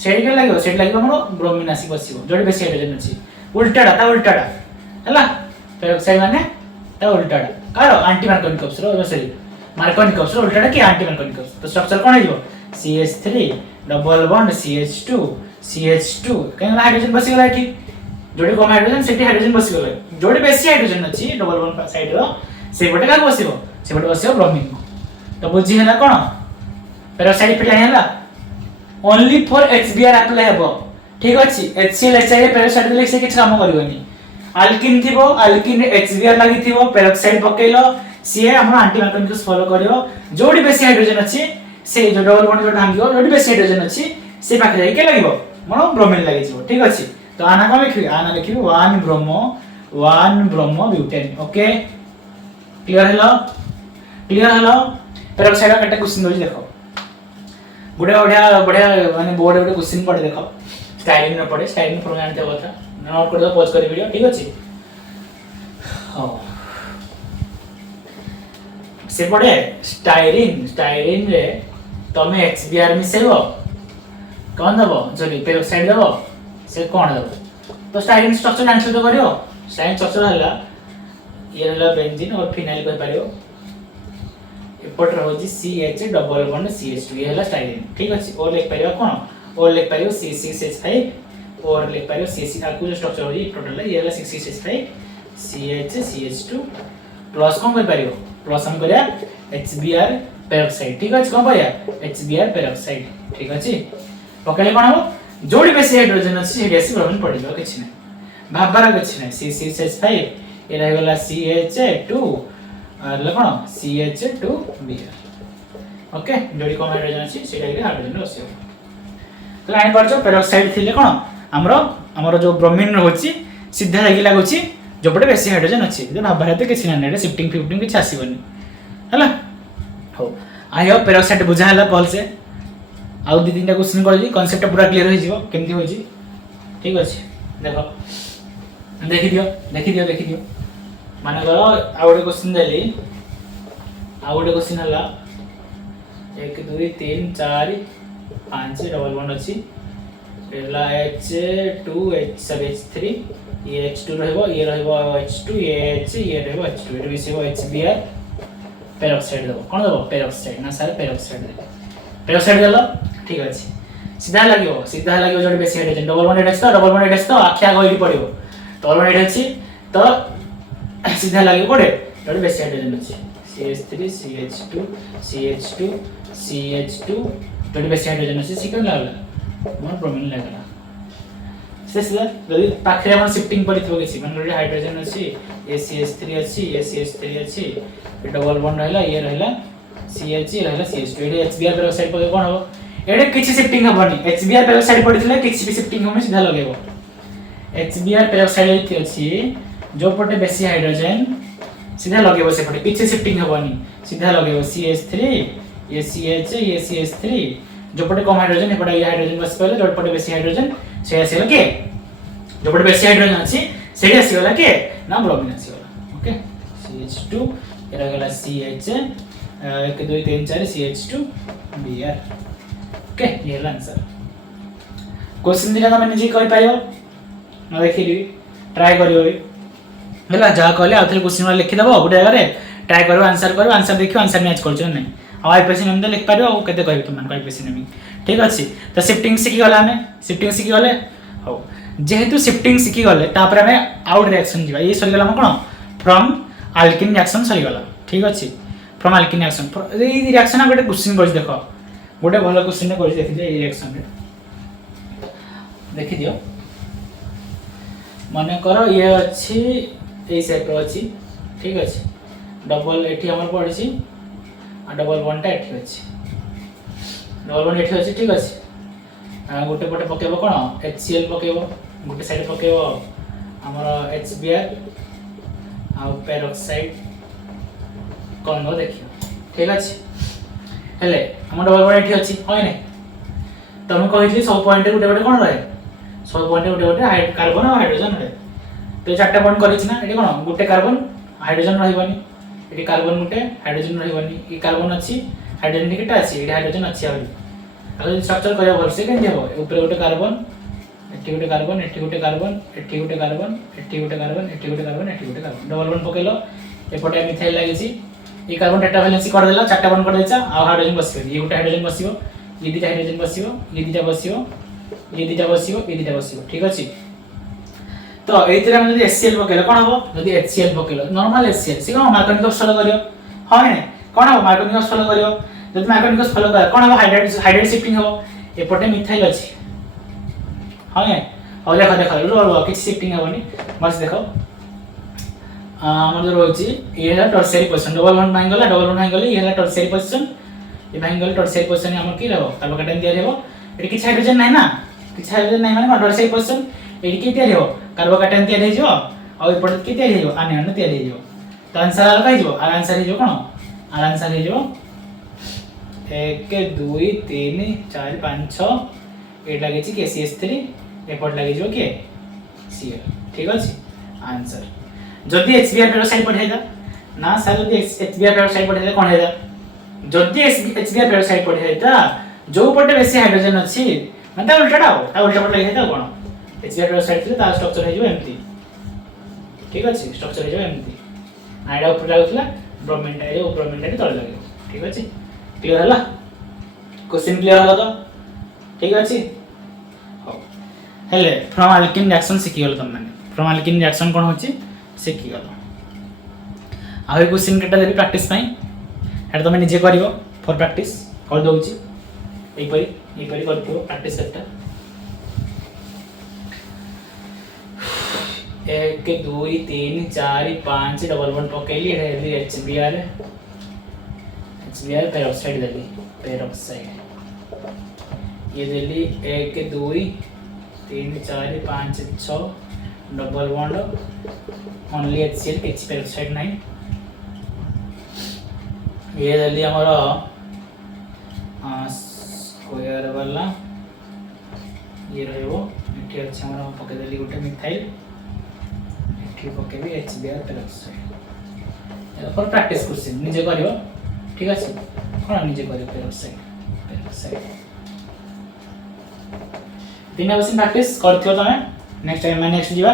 सेडी के लागियो हमरो ब्रोमीन आसी बसियो जोडी बेसी हाइड्रोजन अछि उल्टाडा हला पेरोक्साइड माने ता उल्टाडा कारो एंटी मार्कोनिकॉव्स रो सॉरी मार्कोनिकॉव्स रो उल्टाडा कि एंटी मार्कोनिकॉव्स तो स्ट्रक्चर कोन हिजो CH3 डबल बॉन्ड CH2 केन हाइड्रोजन बसि गला एठी जोडी कम हाइड्रोजन सेठी हाइड्रोजन बसि गला जोडी बेसी हाइड्रोजन अछि डबल बॉन्ड साइड रो से बटे का बसिबो ब्रोमीन तो बुझी हला कोन पेरोक्साइड इफेक्ट हला ओनली फॉर HBr अप्लाई हेबो ठीक अछि HCl HI पेरोक्साइड देले से किछ काम करबोनी अल्किन थिबो अल्किन HBr लागि थिबो पेरोक्साइड पकेलो सीए हमर एंटी मार्कोनिकॉव्स फॉलो करियो जोडी बेसी हाइड्रोजन अछि से जो डबल बॉन्ड जो भांगियो जोडी बेसी हाइड्रोजन अछि से पाखे जाई के लागिवो मोनो ब्रोमीन लागि जिवो ठीक अछि तो आना को लिखबी 1 bromo butane okay clear hello peroxide का कटे क्वेश्चन दोजी देखो बढ़िया माने बोर्ड ଗୋଟେ क्वेश्चन पढ़ देखो स्टाइलिंग न पढ़े स्टाइलिंग फॉर्म जानते हो था नोट कर दो पॉज कर वीडियो ठीक अछि हां से पढ़े स्टाइरिन रे तमे HBr मिसेबो कोन दबो जरी पेरोक्साइड दबो से कोन दबो तो स्टाइरिन स्ट्रक्चर आंसर तो करियो स्टाइरिन स्ट्रक्चर हला ये हला बेंजीन और फिनाइल कह पारियो एपट रहउजी CH डबल बॉन्ड CH2 ये हला स्टाइरिन ठीक अछि और लिख पारियो कोन और लिख पारियो C6H5 और लिख पारियो CC आकु जो स्ट्रक्चर होई टोटल ये हला 6H5 CH2 प्लस कोन कर पारियो प्लस हम करिया HBr पेरोक्साइड ठीक अछि कोन पारिया HBr पेरोक्साइड ठीक अछि पकले कोन हो जोडी बेसी हाइड्रोजन अछि से बेसी ब्रोमीन पडिलो किछ नै भाबबार किछ नै C6H5 ये रहगला CH2 और कोन CH2Br ओके जोडी कम हाइड्रोजन अछि सेटा के हाइड्रोजन रसियो तो लाइन पर जो पेरोक्साइड थिले कोन हमरो जो ब्रोमीन रहउची सीधा लागि लागुची जो पटे बेसी हाइड्रोजन अछि जे भाबबार त किछ नै नै शिफ्टिंग किछ आसीबनी हला हो आई होप पेरोक्साइड बुझा हला पॉल से आउ दी तीनटा क्वेश्चन करजी कांसेप्ट पूरा क्लियर हो जिवो केमती हो जी ठीक अछि देखो देखि दियो माने करो आउ गोटे क्वेश्चन देली आउ गोटे क्वेश्चन हला 1 2 3 4 5 डबल बॉन्ड अछि एला H2 H3 ये H2 रहबो ये रहबो H2 ये H ये रहबो H2 एटा मिसेबो HBr पेरोक्साइड दबो कोन दबो पेरोक्साइड ना सर पेरोक्साइड देलो ठीक अछि सीधा लागियो जोडी बेसी हाइड्रोजन डबल बॉन्ड एटा तो आख्या गइली पडियो डबल बॉन्ड एटा अछि तो सीधा लागियो पड़े जोडी बेसी हाइड्रोजन अछि CH3 CH2 जोडी बेसी हाइड्रोजन अछि सिकन लागला मोर ब्रोमीन लागला से जदी पाखरे हम शिफ्टिंग पडिथबो किछि मन जोडी हाइड्रोजन अछि CH3 अछि CH3 अछि डबल बॉन्ड रहला ये रहला CH रहला CH2 एडी HBr पेरोक्साइड पके कोन हो एडे किछि शिफ्टिंग हबनी HBr पेरोक्साइड पडिथिले किछि भी शिफ्टिंग होनी सीधा लगेबो HBr पेरोक्साइड अछि जो पटे बेसी हाइड्रोजन सीधा लगेबो से पटे किछि शिफ्टिंग हबनी सीधा लगेबो CH3 ये CH ये CH3 जो पटे कम हाइड्रोजन ए पटे ये हाइड्रोजन बस पहले जो पटे बेसी हाइड्रोजन से आसीला के जो पटे बेसी हाइड्रोजन अछि सेडी आसीला के ना ब्रोमीन आसीला ओके CH2 एरा गला CH 1 2 3 4 CH2 Br ओके ये आंसर क्वेश्चन दिना तमे निजे कहि पाइबो न देखिली ट्राई करियो हला जा कहले आथले क्वेश्चन लिखि दबो गोटे जगह रे ट्राई करो आंसर देखियो आंसर मैच करछो नै आ आईपीसी नेम लिख पारियो आ केते कहबि तुम आईपीसी नेम ठीक अछि तो शिफ्टिंग सिखि गला हमें शिफ्टिंग सिखि गले हो जेहेतु शिफ्टिंग सिखि गले तापर हमें आउट रिएक्शन जीवा ये सरी गला हम कोन फ्रॉम अल्किन रिएक्शन सरी गला ठीक अछि from alkene reaction A reaction गोटे क्वेश्चन कर देखो गोटे भलो क्वेश्चन कर देखि जे रिएक्शन रे देखि दियो माने करो ये अछि ए सेट अछि ठीक अछि डबल एठी हमर पड़छि आ डबल वन टा एठी अछि डबल वन एठी अछि ठीक अछि आ गोटे पटे पकेबो कोन HCl पकेबो गोटे साइड पकेबो हमर HBr आ पेरोक्साइड कोन देखियो ठीक अछि हेले हम डबल वन एठी अछि होय नै तमे कहिथि सब पॉइंट गोटे गोटे कोन रहे सब पॉइंट गोटे गोटे कार्बन और हाइड्रोजन रहे तो चारटा पॉइंट करिछ ना एठी कोन गोटे कार्बन हाइड्रोजन रहइबनी एठी कार्बन गोटे हाइड्रोजन रहइबनी ई कार्बन अछि हाइड्रोजन टिकेट अछि एठी हाइड्रोजन अछि आबि आ स्ट्रक्चर करियो भल से केन देबो ऊपर गोटे कार्बन एठी गोटे कार्बन एठी गोटे कार्बन एठी गोटे कार्बन एठी गोटे कार्बन एठी गोटे कार्बन एठी गोटे कार्बन डबल वन पकेलो एपटे मिथाइल लागिछि ई कार्बन डेटा वैलेंसी कर देला चारटा बॉन्ड कर देचा आ हाइड्रोजन बसियो ये गोटे हाइड्रोजन बसियो ये दिटा हाइड्रोजन बसियो ये दिटा बसियो ये दिटा बसियो ये दिटा बसियो ठीक अछि तो एथिरे हम जदी HCl पकेलो कोन हो जदी HCl पकेलो नॉर्मल HCl से कोन मार्कोनिकस फॉलो करियो हां नै कोन हो मार्कोनिकस फॉलो करियो जदी मार्कोनिकस फॉलो कर कोन हो हाइड्रोजन शिफ्टिंग हो एपटे मिथाइल अछि हां नै और देखो रो किछ शिफ्टिंग होबनी बस देखो हमर रोची ये है टर्शियरी पोजीशन डबल वन भांग गले ये है टर्शियरी पोजीशन ये भांग गले टर्शियरी पोजीशन हमर की रहबो कार्बोकेटाइन तयार हेबो एटी किछ हाइड्रोजन नै ना किछ हाइड्रोजन नै माने टर्शियरी पोजीशन एटी की तयार हेबो कार्बोकेटाइन तयार हे जो और एपटे की तयार हे जो आनियन तयार हे जो तो आंसर आल कहि जो आंसर हे जो कोन आंसर हे जो 1 2 3 4 5 6 ए लागे छी के CH3 एपट लागे जो के Cl ठीक अछि आंसर जदि HBr पेरोक्साइड पढेदा ना सर जदि HBr पेरोक्साइड पढेदा कोन हेदा जदि HBr पेरोक्साइड पढेदा जो पटे बेसी हाइड्रोजन अछि मतलब उल्टाटा हो ता उल्टा पट लागेदा कोन HBr पेरोक्साइड ता स्ट्रक्चर हे जो एम्प्टी ठीक अछि स्ट्रक्चर हे जो एम्प्टी आइडा ऊपर लागुतला ब्रोमीन टा जो ब्रोमीन टा तळ लागो ठीक अछि क्लियर हला क्वेश्चन क्लियर हला तो ठीक अछि हो हेले फ्रॉम अल्किन रिएक्शन सिखि गेल तम माने फ्रॉम अल्किन रिएक्शन कोन होछि सिखि गेल आ ए क्वेश्चन केटा देबी प्रैक्टिस पई हेड तमे निजे करिवो फॉर प्रैक्टिस कर दउची एई परी करथियो प्रैक्टिस सेटा 1 2 3 4 5 डबल वन पकेली हेली HBr पेरोक्साइड देली पेरोक्साइड ये देली 1 2 3 4 5 6 डबल बॉन्ड ओनली HCl किछ पेरोक्साइड नहीं ये देली हमरो स्क्वायर वाला ये रहबो एठी अछि हमरो पके देली गोटे मिथाइल एठी पके भी HBr peroxide for practice question निजे करियो ठीक अछि कोन निजे करियो पेरोक्साइड दिना बस प्रैक्टिस करथियो तमे नेक्स्ट टाइम मैं नेक्स्ट जीवा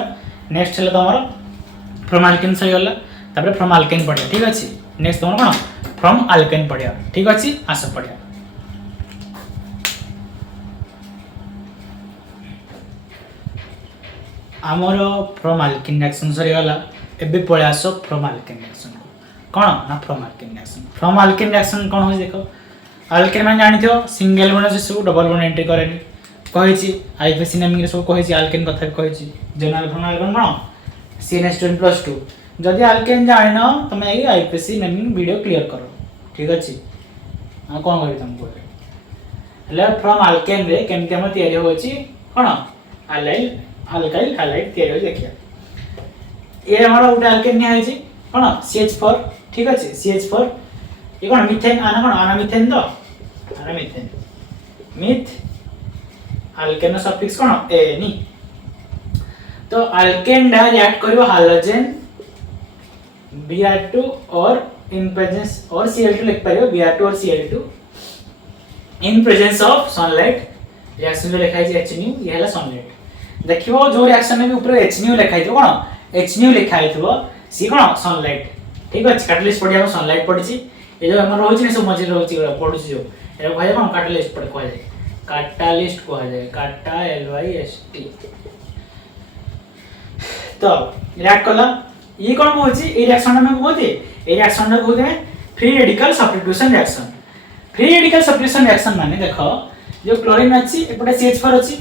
नेक्स्ट हला तमरो फ्रॉम अल्केन सही गला तापर फ्रॉम अल्केन पढिया ठीक अछि नेक्स्ट तमरो कोन फ्रॉम अल्केन पढिया ठीक अछि आस पढिया हमरो फ्रॉम अल्केन रिएक्शन सही गला एबे पळे आसो फ्रॉम अल्केन रिएक्शन कोन ना फ्रॉम अल्केन रिएक्शन कोन हो देखो अल्केन माने जानिथियो सिंगल बॉन्ड से डबल बॉन्ड एंट्री करेनी कहिछि आईपीसी नेमिंग रे सब कहिछि अल्केन कथा कहिछि जनरल फॉर्मूला कोन CN2N+2 जदि अल्केन जानिनो तमे ए आईपीसी नेमिंग वीडियो क्लियर करो ठीक अछि हम कोन करि तुमको ले फ्रॉम अल्केन रे केमते हम तयारी होछि कोन अलाइल अल्काइल हैलाइड तयारी हो देखिया ये हमर उटे अल्केन ने है छी कोन CH4 ठीक अछि CH4 ये कोन मीथेन आना कोन आना मीथेन तो आना मीथेन मिथ अल्केन सफिक्स कोन ए नी तो अल्केन डा रिएक्ट करिवो हाइड्रोजन Br2 और in presence और Cl2 लिख पारियो Br2 और Cl2 in presence of sunlight reaction जो लिखाई छै Hnu ये हला सनलाइट देखियो जो रिएक्शन में ऊपर Hnu लिखाई थो कोन Hnu लिखाई थो सी कोन सनलाइट ठीक अछि कैटलिस्ट पडिया सनलाइट पडि छी ए जो हमर होछि ने सब मजे रहछि पडुछि जो ए कहै कोन कैटलिस्ट पड कहै कैटलिस्ट कहै जाय काटा LYST तो रिएक्ट कला ये कौन होची ए रिएक्शन में होती ए रिएक्शन में होते हैं free radical substitution reaction free radical substitution reaction माने देखो जो क्लोरीन अछि एपटे CH4 अछि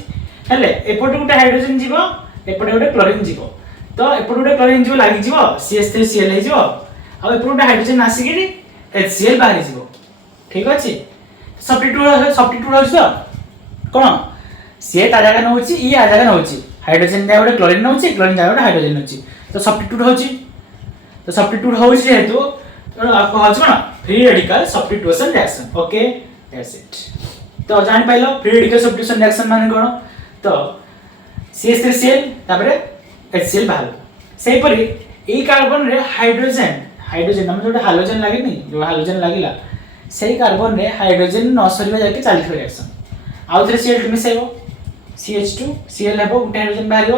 हेले एपटे गुटे हाइड्रोजन जीवो एपटे गुटे क्लोरीन जीवो तो एपटे गुटे क्लोरीन जीवो लागि जीवो CH3Cl हे जीवो आ एपटे गुटे हाइड्रोजन आसीकिनी HCl बाहरी जीवो ठीक अछि सब्स्टिट्यूट होछि तो कोन से ता जगह न होछि ई आ जगह न होछि हाइड्रोजन जा गुटे क्लोरीन न होछि क्लोरीन जा गुटे हाइड्रोजन होछि तो सब्स्टिट्यूट होछि तो सब्स्टिट्यूट होछि हेतु तो आपको होछि कोन free radical substitution reaction okay that's it तो जानि पाइलो फ्री रेडिकल सब्स्टिट्यूशन रिएक्शन माने कोन तो CH3Cl तापरे HCl बाहर सेही परि ए कार्बन रे हाइड्रोजन हम जोटा हाइड्रोजन लागे नि जो हाइड्रोजन लागिला सेही कार्बन रे हाइड्रोजन न सरिबा जाके चालि रिएक्शन आउ थरे Cl2 मिसेबो CH2 Cl हेबो गुटे हाइड्रोजन बाहरियो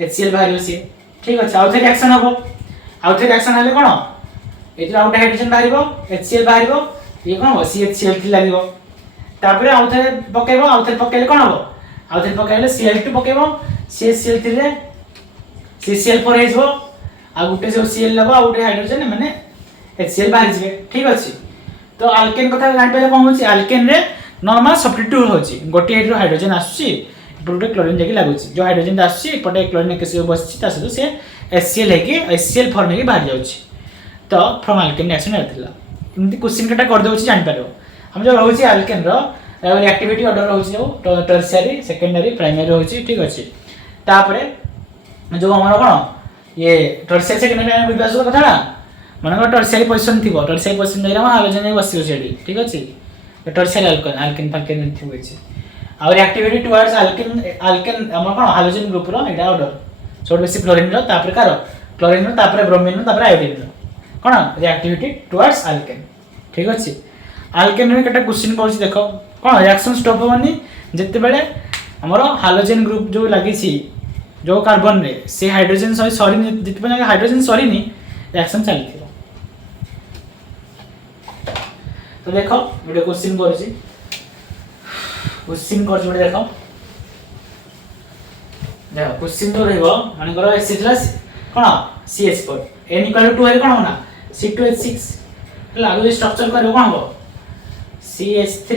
HCl बाहरियो सी ठीक अछि आउ थे रिएक्शन हबो आउ थे रिएक्शन हले कोन एतिर आउट हाइड्रोजन बाहरिबो HCl बाहरिबो ये कोन हो CH3 लागिबो तापरे आउ थे पकेबो आउ थे पकेले कोन हबो आउ थे पकेले Cl2 पकेबो CH3 रे CCl4 हेजबो आ गुटे जो Cl लबो आ गुटे हाइड्रोजन माने HCl बाहरि जिवे ठीक अछि तो अल्केन कथा जानि पहिले कोन होछि अल्केन रे नॉर्मल सब्स्टिट्यूट होछि गोटे एतिर हाइड्रोजन आसुछि एपटे क्लोरीन जाके लागुछि जो हाइड्रोजन आसुछि एपटे क्लोरीन एकसे बसछि ता से HCl है कि HCl फॉर्म में बाहर जाउछि तो फ्रॉम अल्केन रिएक्शन हेतला इमति क्वेश्चन कटा कर देउछि जानि पारो हम जो रहउछि अल्केन रो रिएक्टिविटी ऑर्डर रहउछि जो टर्शियरी सेकेंडरी प्राइमरी रहउछि ठीक अछि तापरे जो हमर कोन ये टर्शियरी सेकेंडरी विभाजन कथा ना माने टर्शियरी पोजीशन थिबो टर्शियरी पोजीशन जइरा हाइड्रोजन बसियो सेडी ठीक अछि टर्शियरी अल्केन फाल्केन थिबो अछि और रिएक्टिविटी टुवर्ड्स अल्केन हमर कोन हाइड्रोजन ग्रुप रो एडा ऑर्डर सोड बेसी क्लोरीन रो तापर कार क्लोरीन रो तापर ब्रोमीन रो तापर आयोडीन रो कोन रिएक्टिविटी टुवर्ड्स अल्केन ठीक अछि अल्केन रे कटा क्वेश्चन पहुंची देखो कोन रिएक्शन स्टॉप होनी जत्ते बेले हमर हाइड्रोजन ग्रुप जो लागि छी जो कार्बन रे से हाइड्रोजन सॉरी जत्ते बेले हाइड्रोजन सॉरी नी रिएक्शन चली थी तो देखो वीडियो क्वेश्चन करछि क्वेश्चन करछि बडे देखो देखो क्वेश्चन तो रहबो माने करो एसिड कोन CH4 n = 2 है कोन होना C2H6 हला आगु स्ट्रक्चर करबो कोन हो CH3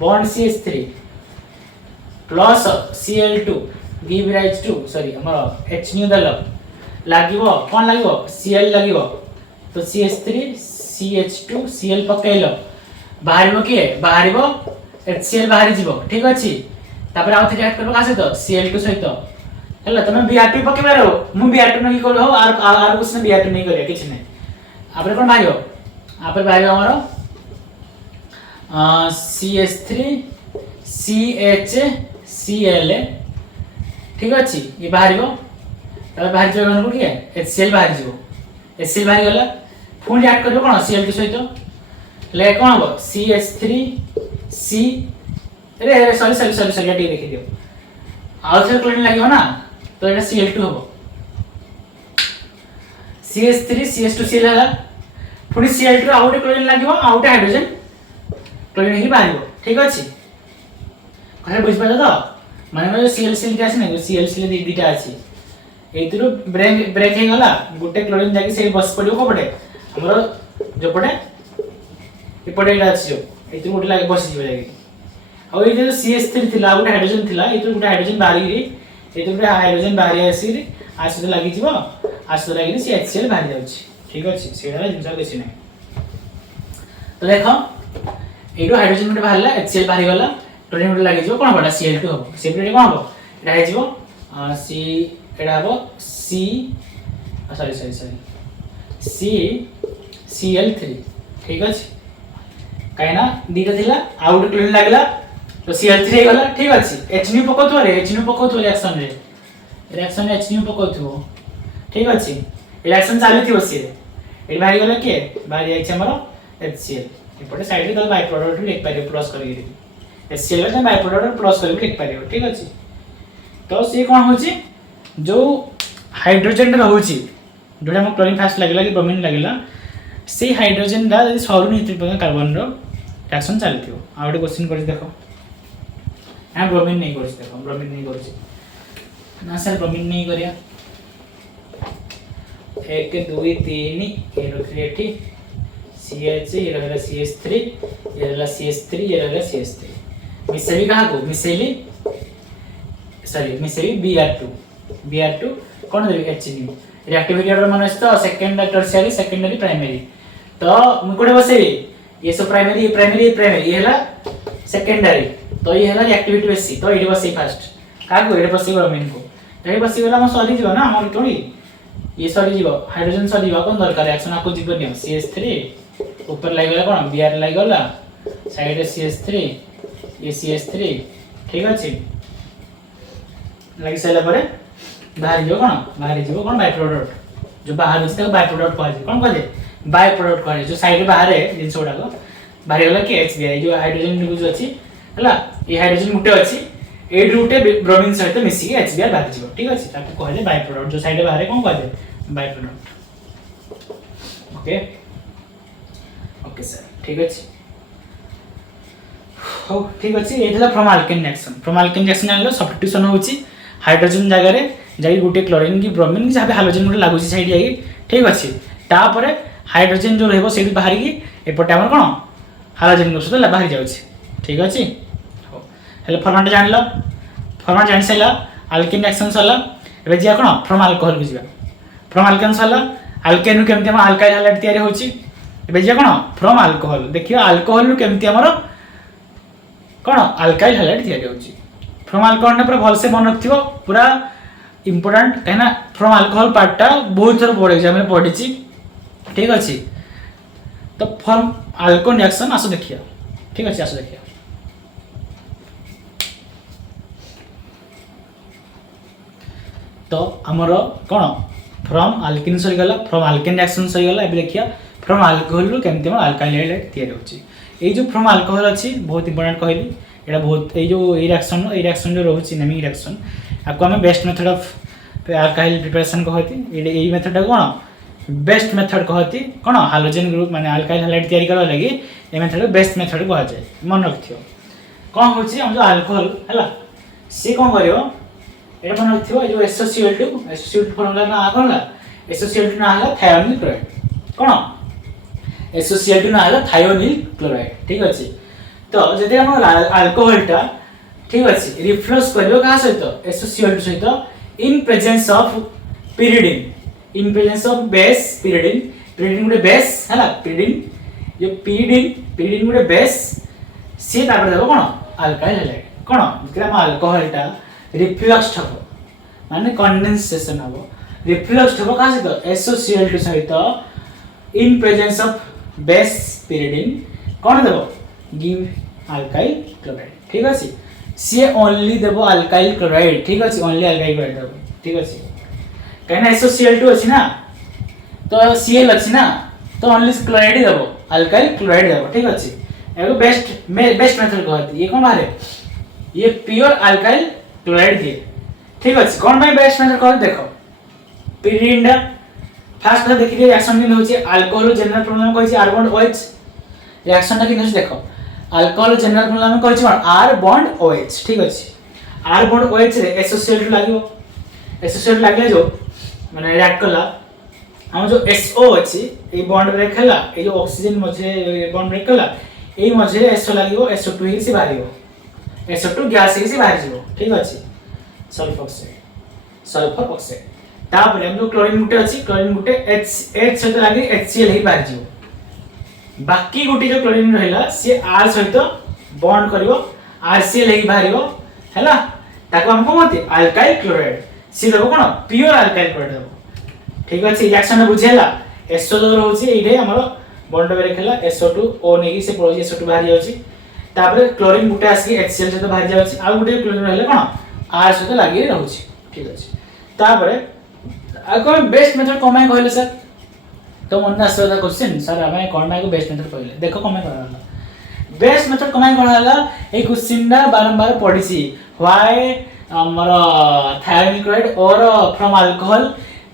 bond CH3 plus Cl2 give rise to sorry हमर Hnu दल लागिवो कोन लागिवो Cl लागिवो तो CH3 CH2 Cl पकेलो बाहरिबो के बाहरिबो HCl बाहरी जीवो ठीक अछि तापर आउ थे ऐड करबो कासे तो Cl2 सहित हला तमे Br2 पकेबा रो मु Br2 नहीं करबो आर कुछ ने Br2 नहीं करिया किछ नै आपरे कोन बाहरियो आपरे बाहरियो हमरो CH3 CHCl ठीक अछि ये बाहरिबो तब बाहर जो मन को के HCl बाहर जीवो HCl बाहर गला पुणी ऐड करबो कोन Cl2 सहित ले कोन हो CH3 C रे सॉरी ये देखि दियो आउ थे क्लोरीन लागियो ना तो एटा Cl2 हो CH3 CH2 Cl हला पुणी Cl2 आउटे क्लोरीन लागियो आउटे हाइड्रोजन क्लोरीन ही बाहरियो ठीक अछि कहे बुझ पालो तो माने Cl आसी नै Cl दीटा अछि एतिरो ब्रेक हे गला गुटे क्लोरीन जाके से बस पडियो कोपटे हमरो जो पटे ए पटे इला अछि जो एतिरो गुटे लागे बस जिवे लागे आ ए जो CH3 थिला गुटे हाइड्रोजन थिला एतिरो गुटे हाइड्रोजन बाहरी रे एतिरो गुटे हाइड्रोजन बाहरी आसी रे आसी लागी जिवो आसी लागी से HCl बाहरी जाउछि ठीक अछि सेडा जिंसा बेसी नै तो देखो एटू हाइड्रोजन गुटे बाहरला HCl बाहरी गला क्लोरीन गुटे लागि जो कोन बडा Cl2 हो सेपरेट कोन हो एटा हे जिवो C एटा हो C sorry sorry sorry CCl3 ठीक अछि काइना दीटा थिला आ गुटे क्लोरीन लागला तो Cl3 हे गला ठीक अछि H पकोथो रे H पकोथो रिएक्शन रे H पकोथो ठीक अछि रिएक्शन चालुथिबो सी ए बाहरी गला के बाहरी आइछ हमर HCl एपटे साइड रे तो बाय प्रोडक्ट लिख पारियो प्लस करी HCl रे बाय प्रोडक्ट प्लस करी लिख पारियो ठीक अछि तो से कोन होची जो हाइड्रोजन रहउची जोडा हम क्लोरीन फास्ट लागला कि ब्रोमीन लागला से हाइड्रोजन दा यदि सौर नीति कार्बन रो रिएक्शन चलथियो आ गोटे क्वेश्चन कर देखो हां ब्रोमीन नहीं करछ देखो ब्रोमीन नहीं करछ ना सर ब्रोमीन नहीं करिया 1 2 3 ये रखिए एठी CH ये रहला CH3 ये रहला CH3 ये रहला CH3 मिसेली कहा को मिसेली सॉरी मिसेली Br2 कोन देबी Hnu रिएक्टिविटी ऑर्डर माने तो सेकंड टर्शियरी सेकेंडरी प्राइमरी तो मु कोडे बसेबी ये सब प्राइमरी ये हला सेकेंडरी तो ये हला रिएक्टिविटी बेसी तो एडी बसे फर्स्ट का को एडी बसे ब्रोमीन को एडी बसे गला हम सॉरी जीव ना हमर थोड़ी ये सॉरी जीव हाइड्रोजन सॉरी जीव कोन दरकार रिएक्शन आपको जीव नियो CH3 ऊपर लाग गला कोन Br लाग गला साइड रे CH3 ये CH3 ठीक अछि लागि सैला परे बाहर जीव कोन बाय प्रोडक्ट जो बाहर अछि त बाय प्रोडक्ट कहै कोन कहै बाय प्रोडक्ट कहै जो साइड रे बाहर है जिंस उडा को बाहर गला के HBr जो हाइड्रोजन यूज अछि हला ये हाइड्रोजन गुटे अछि ए रूटे ब्रोमीन सहित मिसी के HBr बाहर जीव ठीक अछि ताको कहले बाय प्रोडक्ट जो साइड रे बाहर कोन कहै by product okay okay sir ठीक अछि हो ठीक अछि एथला फ्रॉम अल्केन रिएक्शन आनलो सब्स्टिट्यूशन होछि हाइड्रोजन जगह रे जाई गुटे क्लोरीन की ब्रोमीन की जहां हाइड्रोजन गुटे लागु छी साइड जाई ठीक अछि तापरे हाइड्रोजन जो रहबो सेठी बाहर की एपटे हमर कोन हाइड्रोजन को सतो बाहर जाउ छी ठीक अछि हो हेले फॉर्मेट जानलो फॉर्मेट जान सैला अल्केन रिएक्शन सला एबे जिया कोन फ्रॉम अल्कोहल बुझिबा फ्रॉम अल्केन सला अल्केन केमति हम अल्काइल हाइलाइट तयारी होछि एबे जिया कोन फ्रॉम अल्कोहल देखियो अल्कोहल केमति हमर कोन अल्काइल हाइलाइट तयारी होछि फ्रॉम अल्कोहल ने पूरा भल से मन रखथिबो पूरा इंपोर्टेंट कहना फ्रॉम अल्कोहल पार्टटा बहुत थोर बोर्ड एग्जाम में पढ़ी ठीक अछि तो फ्रॉम अल्कोहल रिएक्शन आसो देखिया ठीक अछि आसो देखिया तो हमर कोन फ्रॉम अल्किन सरी गला फ्रॉम अल्केन रिएक्शन सरी गला एबे देखिया फ्रॉम अल्कोहल रो केमति हम अल्काइल हाइलाइट तयारी होछि ए जो फ्रॉम अल्कोहल अछि बहुत इंपोर्टेंट कहली एटा बहुत ए जो ए रिएक्शन जो रहउछि नेमिंग रिएक्शन आपको हमें best method of alkyl preparation कहती ए मेथड कोन बेस्ट मेथड कहती कोन हाइड्रोजन ग्रुप माने अल्काइल हाइलाइट तयारी करबा लागि ए मेथड बेस्ट मेथड कह जाय मन रखथियो कोन होछि हम जो अल्कोहल हला से कोन करियो एटा मन रखथियो ए जो SOCl2 फॉर्मूला ना आगला SOCl2 ना हला थायोनिल क्लोराइड कोन SOCl2 ना हला थायोनिल क्लोराइड ठीक अछि तो जदि हम अल्कोहलटा ठीक अछि रिफ्लक्स करियो का सहित SOCl2 सहित in presence of प्रिडिन base प्रिडिन Gute base हला प्रिडिन जो प्रिडिन गुटे बेस से तापर देबो कोन अल्काइल हाइलाइट कोन ग्राम अल्कोहलटा रिफ्लक्स हबो माने कंडेंसेशन हबो रिफ्लक्स हबो का सहित SOCl2 सहित इन प्रेजेंस ऑफ बेस प्रिडिन कोन देबो गिव अल्काइल क्लोराइड ठीक अछि सी ओनली देबो अल्काइल क्लोराइड ठीक अछि ओनली अल्काइल क्लोराइड देबो ठीक अछि कहना SOCl2 अछि ना तो Cl अछि ना तो ओनली क्लोराइड देबो अल्काइल क्लोराइड देबो ठीक अछि एगो बेस्ट मेथड कहती ये कोन बारे ये प्योर अल्काइल क्लोराइड दिए ठीक अछि कोन बाय बेस्ट मेथड कह देखो पिरिंडा फास्ट देखि रिएक्शन दिन होछि अल्कोहल जनरल फॉर्मूला कहै छै R बॉन्ड OH रिएक्शन ता किनस देखो अल्कोहल जनरल फॉर्मूला में कहै छै R बॉन्ड OH ठीक अछि R बॉन्ड OH रे SOCl2 लागियो SOCl2 लागले जो माने रिएक्ट कला हम जो SO अछि ए बॉन्ड ब्रेक हला ए जो ऑक्सीजन मझे बॉन्ड ब्रेक कला ए मझे SO लागियो SO2 ही से बाहरियो SO2 गैस ही से बाहर जिवो ठीक अछि सल्फर ऑक्साइड तापर हम जो क्लोरीन गुटे अछि क्लोरीन गुटे H सहित लागि HCl ही बाहर जिवो बाकी गोटे जो क्लोरीन रहला सी आर सहित बॉन्ड करिवो आरसीएल हेई बाहरिवो हैला ताको हम कहते अल्काइल क्लोराइड सी देबो कोन प्योर अल्काइल क्लोराइड देबो ठीक अछि रिएक्शन में बुझेला SO जो रहउची एइडे हमर बॉन्ड ब्रेक हैला SO2 O नेकी से पळो SO2 बाहर जाउची तापर क्लोरीन गुटे आसी HCl सहित बाहर जाउची आ गुटे क्लोरीन रहले कोन आर सहित लागि रहउची ठीक अछि तापर आ कोन बेस्ट मेथड कमाय कहले सर तो मन आसो दा क्वेश्चन सर हमें कमाय को बेस्ट मेथड कहले देखो कमाय करला बेस्ट मेथड कमाय करला ए क्वेश्चन दा बारंबार पढिसी व्हाई हमर थायराइड क्लोराइड और from alcohol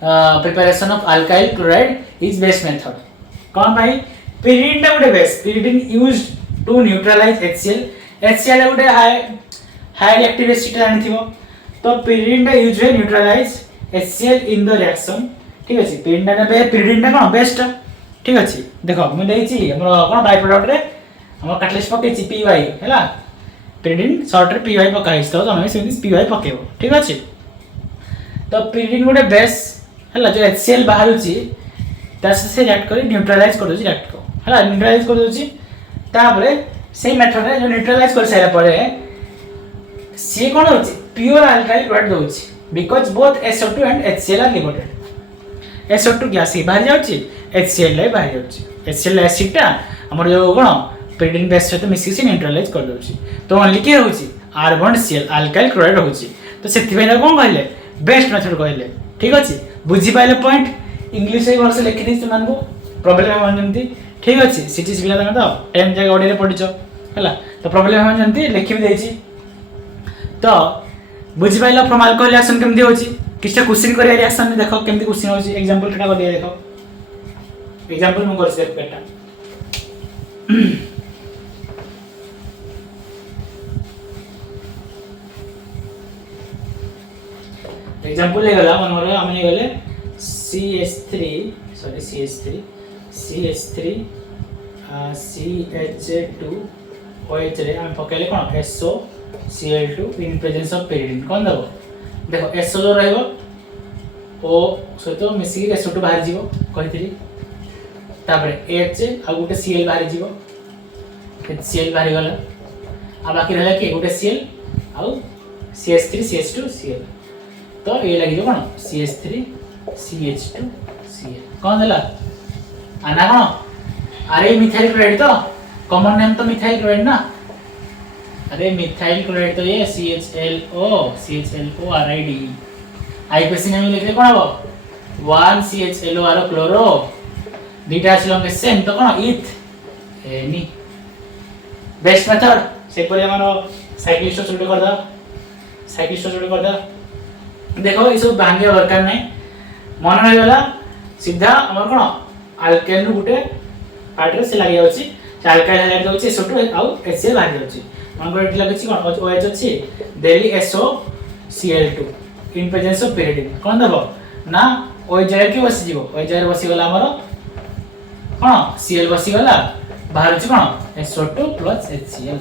preparation of alkyl chloride is best method कोन भाई pyridine दा गुटे best pyridine used to neutralize HCl गुटे हाई एक्टिव एसिड जानिथिबो तो pyridine दा use we neutralize HCl in the reaction ठीक अछि pyridine दा कोन बेस्ट ठीक अछि देखो मैं देइछि हमर कोन बाय प्रोडक्ट रे हमर कैटलिस्ट पकेछि PY हैला pyridine शॉर्ट रे PY पकाइछ तो हम सेमि PY पकेबो ठीक अछि तो pyridine गुटे बेस्ट हैला जो HCl बाहरुछि तस से रिएक्ट करी न्यूट्रलाइज कर दोछि रिएक्ट को हैला न्यूट्रलाइज कर दोछि तापरे सेही मेथड रे जो न्यूट्रलाइज कर सारा परे से कोन होछि प्योर अल्काइल क्लोराइड दोछि because both SO2 and HCl are liberated SO2 gas ही बाहर जाउछि HCl लाई बाहर जाउछि HCl एसिड टा हमर जो कोन pyridine बेस सहित मिसी से न्यूट्रलाइज कर दोछि तो ओनली के होछि R bond Cl alkyl chloride होछि तो सेति बेला कोन कहले बेस्ट मेथड कहले ठीक अछि बुझी पाइले पॉइंट इंग्लिश से वर्ष लिखि दी तुमन को प्रॉब्लम हम जानती ठीक अछि सिटीज बिला तमे तो 10 जगह ओडी रे पढिचो हला तो प्रॉब्लम हम जानती लिखि भी देछि तो बुझी पाइलो फ्रॉम अल्कोहल रिएक्शन केमदी होछि किछटा क्वेश्चन करिया रिएक्शन में देखो केमदी क्वेश्चन होछि एग्जांपल केटा करिया देखो एग्जांपल हम करछि बेटा एग्जांपल ले गला मन मोर हमने गले CH3 CH3 CH2 OH रे हम पकेले कोन SOCl2 in presence of pyridine कोन दबो देखो SO जो रहबो O सहित मिसी के SO2 बाहर जीवो कहितली तापरे H आ गुटे Cl बाहर जीवो HCl बाहर गला आ बाकी रहला के गुटे Cl आ CH3 CH2 Cl तो ये लगी जो कोन CH3 CH2 Cl कौन देला आना कोन अरे मिथाइल क्लोराइड तो कॉमन नेम तो मिथाइल क्लोराइड ना अरे मिथाइल क्लोराइड तो ये CHLO RID आईपीसी नेम लिख ले कोन हबो 1 CHLO आरो क्लोरो दुटा अछि लंगे सेम तो कोन इथ एनी बेस्ट मेथड से परे हमरो साइक्लिस्ट जोड़ कर दा साइक्लिस्ट जोड़ कर दा देखो ई सब भांगे दरकार नै मन रही गला सीधा हमर कोन अल्केन नु गुटे पार्ट रे से लागि जाउची अल्काइल हाइलाइट जाउची SO2 आ HCl बाहर जाउची मन को एठी लागछि कोन OH अछि देली SOCl2 in presence of pyridine कोन दबो ना OH जाय के बसि जीवो OH जाय बसि गला हमर कोन Cl बसि गला बाहर अछि कोन SO2 HCl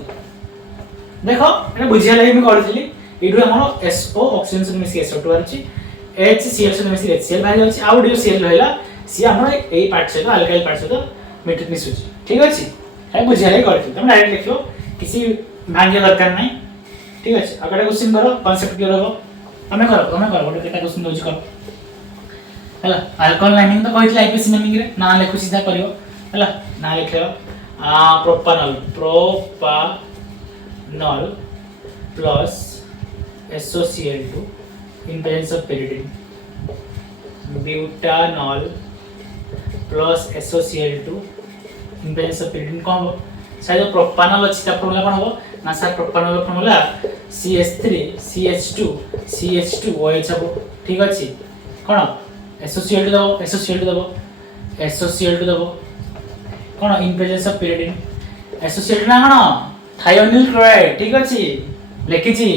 देखो एटा बुझिया लागि मी करथिली इडु हमर SO ऑक्सीजन से मिसी SO2 अछि HCl से मिसी HCl बाहर जाउची आउ जो Cl रहला सी हमर एई पार्ट से अल्काइल पार्ट से मिट मिसुची ठीक अछि है बुझिया लागि करथि तुम डायरेक्ट लिखियो किसी भांगे दरकार नै ठीक अछि अगला क्वेश्चन करो कांसेप्ट क्लियर हो हमें करो गोटे केटा क्वेश्चन दोछि करो हला अल्कोहल नेमिंग तो कहितले आईपीसी नेमिंग रे ना लेखु सीधा करियो हला ना लिखियो प्रोपानॉल plus SOCl2 in presence of pyridine butanol plus SOCl2 in presence of pyridine कोन हो साइड प्रोपानॉल अछि ता फॉर्मूला कोन हो ना sir प्रोपानॉल formula CH3 CH2 CH2 OH हो ठीक अछि कोन SOCl2 दबो कोन in presence of pyridine SOCl2 ना कोन थायोनिल क्लोराइड ठीक अछि लेखि छी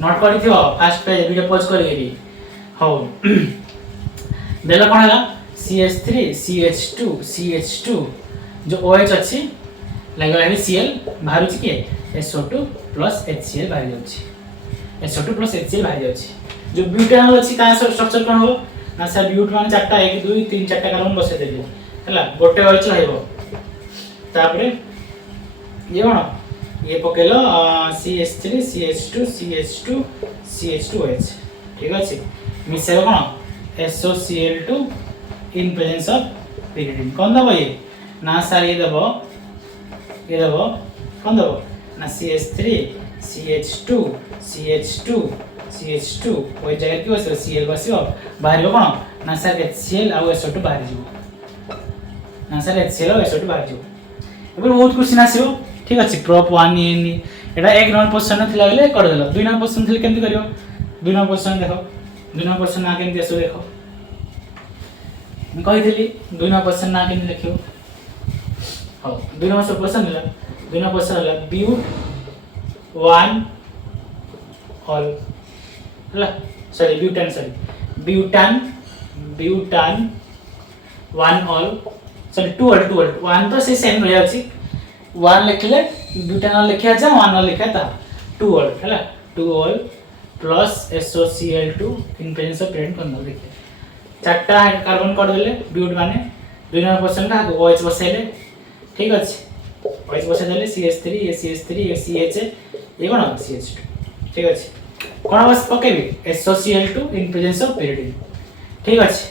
नोट करी थियो फर्स्ट पेज वीडियो पॉज करी हो देला कोन हला CH3 CH2 जो OH अछि लागला है Cl बाहर छी के SO2 HCl बाहर जाउची SO2 HCl बाहर जाउची जो ब्यूटानॉल अछि ता स्ट्रक्चर कोन हो ना सर ब्यूट मान चारटा 1 2 3 4टा कार्बन बसे देबे हला गोटे OH रहइबो तापरे ये कौन ये पकेल CH3 CH2 CH2 CH2H ठीक अच्छे मिसेल कौन SOCl2 in presence of pyridine कौन दबो ये ना सर ये दबो कौन दबो ना CH3 CH2 CH2 CH2 ओइ जगह की बस Cl बसियो बाहर कौन ना सर HCl आ SO2 बाहर जीवो ना सर HCl आ SO2 बाहर जीवो एबे बहुत क्वेश्चन आसीबो ठीक अछि प्रोप 1 एनी एटा 1 नंबर क्वेश्चन थिला बेले कर देलो 2 नंबर क्वेश्चन थिले केमति करियो 2 नंबर क्वेश्चन देखो 2 नंबर क्वेश्चन ना केमति आसो देखो मैं कहि दिली 2 नंबर क्वेश्चन ना केमति लिखियो हो 2 नंबर क्वेश्चन हला 2 नंबर क्वेश्चन हला ब्यूट 1 ऑल हला सॉरी ब्यूटान 1 ऑल सॉरी 2 ऑल 1 तो से सेम रह अछि 1 लिखले ब्यूटानॉल लिखा जा 1 ऑल लिखा था 2 ऑल हैला 2 ol plus SOCl2 in presence of parent कोन लिखे चारटा कार्बन कर देले ब्यूट माने 2 नंबर क्वेश्चन का OH बसेले ठीक अछि OH बसे देले CH3 ये CH3 ये CH ये कोन CH2 ठीक अछि कोन बस पकेबी SOCl2 in presence of pyridine ठीक अछि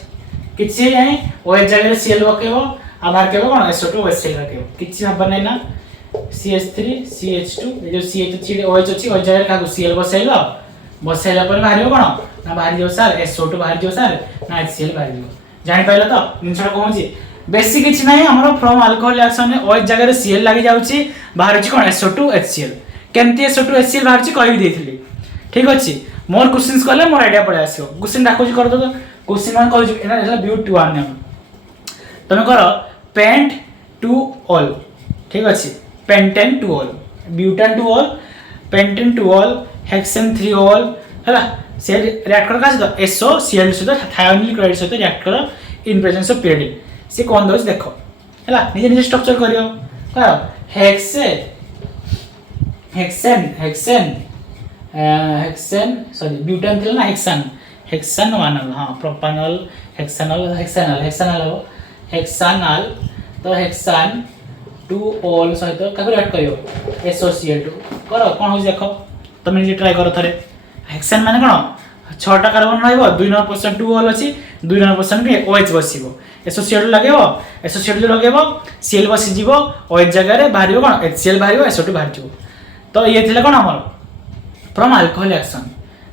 किछि नै OH जगह रे Cl पकेबो आ बाहर केबो कोन SO2 HCl रखेबो किछि हबन नै ना CH3 CH2 ये जो CH2 छिडे OH अछि OH जगह का Cl बसेलो बसेला पर बाहरियो कोन ना बाहर जो सर SO2 बाहर जो सर ना HCl बाहर जो जानि पाइलो तो निछड़ कहू छी बेसी किछि नै हमरो फ्रॉम अल्कोहल रिएक्शन में OH जगह रे Cl लागि जाउची बाहर छी कोन SO2 HCl केमति SO2 HCl बाहर छी कहि देथिली ठीक अछि मोर क्वेश्चंस करले मोर आईडिया पड़े आसियो क्वेश्चन राखो जी कर दो क्वेश्चन मान कहू एना ब्यूट 1 नाम तमे करो पेंट 2 ऑल ठीक अछि pentane 2 ol butane 2 ol pentane 2 ol hexane 3 ol हला से रिएक्ट कर कास SOCl सहित थायोनिल क्लोराइड सहित रिएक्ट कर इन प्रेजेंस ऑफ pyridine से कोन दोस देखो हला निजे स्ट्रक्चर करियो करो हेक्सेन सॉरी ब्यूटान थिला ना हेक्सान 1 हां प्रोपानॉल हेक्सानल तो हेक्सान 2 ऑल सहित काको ऐड करियो SOCl2 करो कोन हो देखो तुम जे ट्राई करो थरे हेक्सान माने कोन 6 टा कार्बन रहइबो 2 नंबर परसेंट 2 ऑल अछि 2 नंबर परसेंट के OH बसिबो SOCl2 लगेबो SOCl2 लगेबो Cl बसि जीवो OH जगह रे बाहरियो कोन HCl बाहरियो SO2 बाहर जीवो तो ये थिला कोन हमर फ्रॉम अल्कोहल रिएक्शन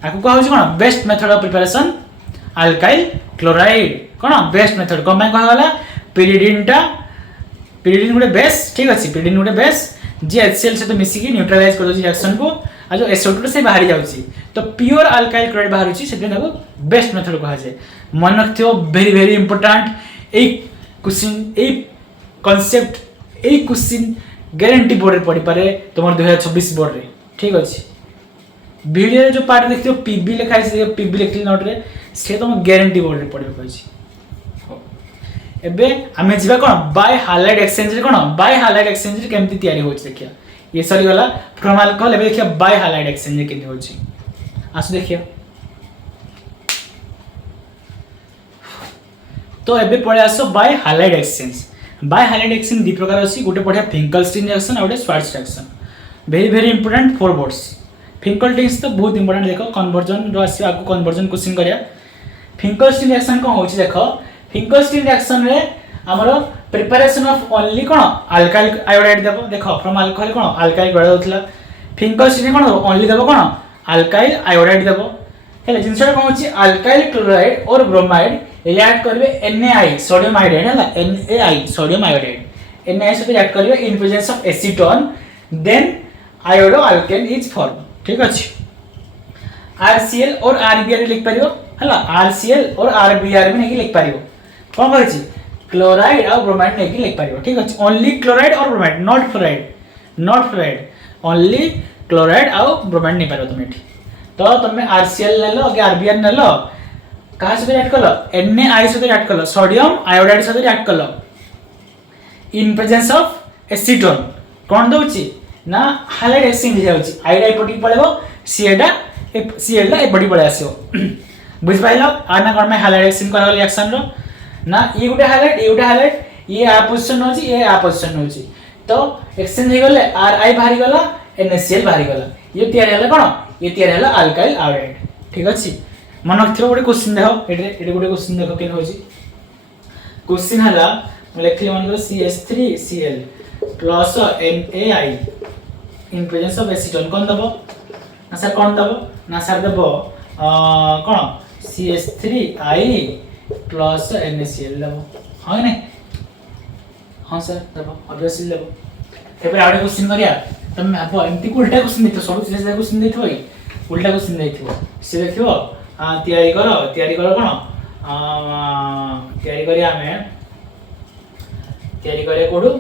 आकु कहउ छी कोन best method of preparation alkyl chloride कोन बेस्ट मेथड कोन कह गला pyridine गुटे बेस ठीक अछि pyridine गुटे बेस जे HCl से तो मिसी की न्यूट्रलाइज कर दोची रिएक्शन को आ जो SO2 से बाहर जाउची तो प्योर अल्काइल क्लोराइड बाहर होची से देखो बेस्ट मेथड कहा जाय मन रखथियो वेरी इंपोर्टेंट ए क्वेश्चन ए कांसेप्ट ए क्वेश्चन गारंटी बोर्ड रे पड़ी पारे तुमर 2026 बोर्ड रे ठीक अछि वीडियो रे जो पार्ट देखथियो पीबी लिखाइ से पीबी लिखली नोट रे से तुम गारंटी बोर्ड रे पड़िबो कहछि एबे हमें जीवा कोन बाय हाइलाइट एक्सचेंज रे कोन बाय हाइलाइट एक्सचेंज रे केमति तयारी होछ देखिया ये सरी वाला फ्रॉम अल्कोहल एबे देखिया बाय हाइलाइट एक्सचेंज रे केमति होछि आसु देखिया तो एबे पळे आसो बाय हाइलाइट एक्सचेंज दी प्रकार अछि गोटे पढिया फिंकलस्टीन रिएक्शन आ गोटे Swarts reaction very important 4 words Finkelstein तो बहुत इंपोर्टेंट देखो कन्वर्जन रो आसी आगु कन्वर्जन क्वेश्चन करिया फिंकलस्टीन रिएक्शन को होछि देखो फिंकलस्टीन रिएक्शन रे हमरो प्रिपरेशन ऑफ ओनली कोन अल्काइल आयोडाइड देबो देखो फ्रॉम अल्कोहल कोन अल्काइल क्लोराइड होतला फिंकलस्टीन कोन ओनली देबो कोन अल्काइल आयोडाइड देबो हेले जिनसटा कोन होछि अल्काइल क्लोराइड और ब्रोमाइड रिएक्ट करबे NaI सोडियम आयोडाइड हैला NaI सोडियम आयोडाइड NaI से रिएक्ट करबे in presence of acetone then iodo alkane is form ठीक अछि RCl और RBr लिख परियो हैला RCl और RBr भी नहीं लिख परियो कोन कहै छी क्लोराइड और ब्रोमाइड नहीं लिख परियो ठीक अछि ओनली क्लोराइड और bromide not fluoride only chloride और ब्रोमाइड नहीं परियो तुम तो तुम RCl ले लो कि RBr ले लो कहा से रिएक्ट कलो NaI से रिएक्ट कलो सोडियम आयोडाइड से रिएक्ट कलो इन प्रेजेंस ऑफ एसीटोन कोन दोछि ना हाइलाइट एक्सचेंज जाउछि आयोडाइड पटी पळेबो Cl ला ए बडी पळे आसियो बुझ पाइलो आना कोन में हाइलाइट एक्सचेंज करल रिएक्शन रो ना ये गुटे हाइलाइट ये आ पोजीशन होछि ये आ पोजीशन होछि तो एक्सचेंज हो गले Ri बाहरी गला NaCl बाहरी गला ये तयार हला कोन ये तयार हला अल्काइल आयोडाइड ठीक अछि मन रखियो गोटे क्वेश्चन देखो एटे गोटे क्वेश्चन देखो केन होची क्वेश्चन हला लिखले मन को CH3Cl प्लस NaI in presence of acetone कोन दबो ना सर दबो कोन CH3I प्लस NaCl दबो हां ने हां सर दबो ऑब्वियसली दबो तेबे आउट क्वेश्चन करिया तुम भाबो एमती को उल्टा क्वेश्चन देतो सब चीज क्वेश्चन देतो उल्टा क्वेश्चन देतो से देखियो तैयारी करो कोन तैयारी करिया हमें तैयारी करे कोडू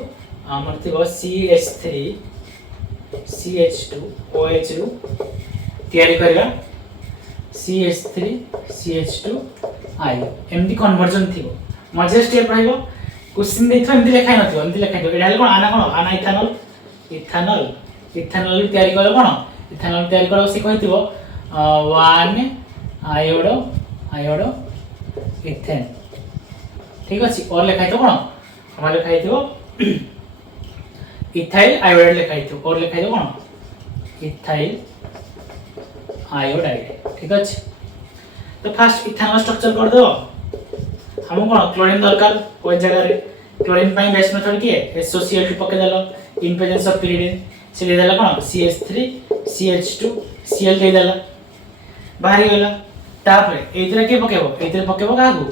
हमर थिबो CH3 CH2 OH2 तैयारी करिया CH3 CH2 I MD conversion थिबो मजे स्टेप रहइबो क्वेश्चन देखो एमडी लिखाइ नथिबो एमडी लिखाइ एडा कोन आना इथानल तैयारी करो कोन इथानल तैयारी करो से कहिथिबो 1 आयोडो इथेन ठीक अछि और लिखाइ तो कोन हमारे लिखाइ थियो इथाइल आयोडाइड लिखाइ थियो और लिखाइ दो कोन इथाइल आयोडाइड ठीक अछि तो फर्स्ट इथानल स्ट्रक्चर कर दो हम कोन क्लोरीन दरकार कोइ जगह रे क्लोरीन पाई बेस्ट मेथड के SOCl2 पके देलो इन प्रेजेंस ऑफ pyridine से दे देला कोन CH3 CH2 Cl दे देला बाहरी गेला तापर एतरे के पकेबो कागु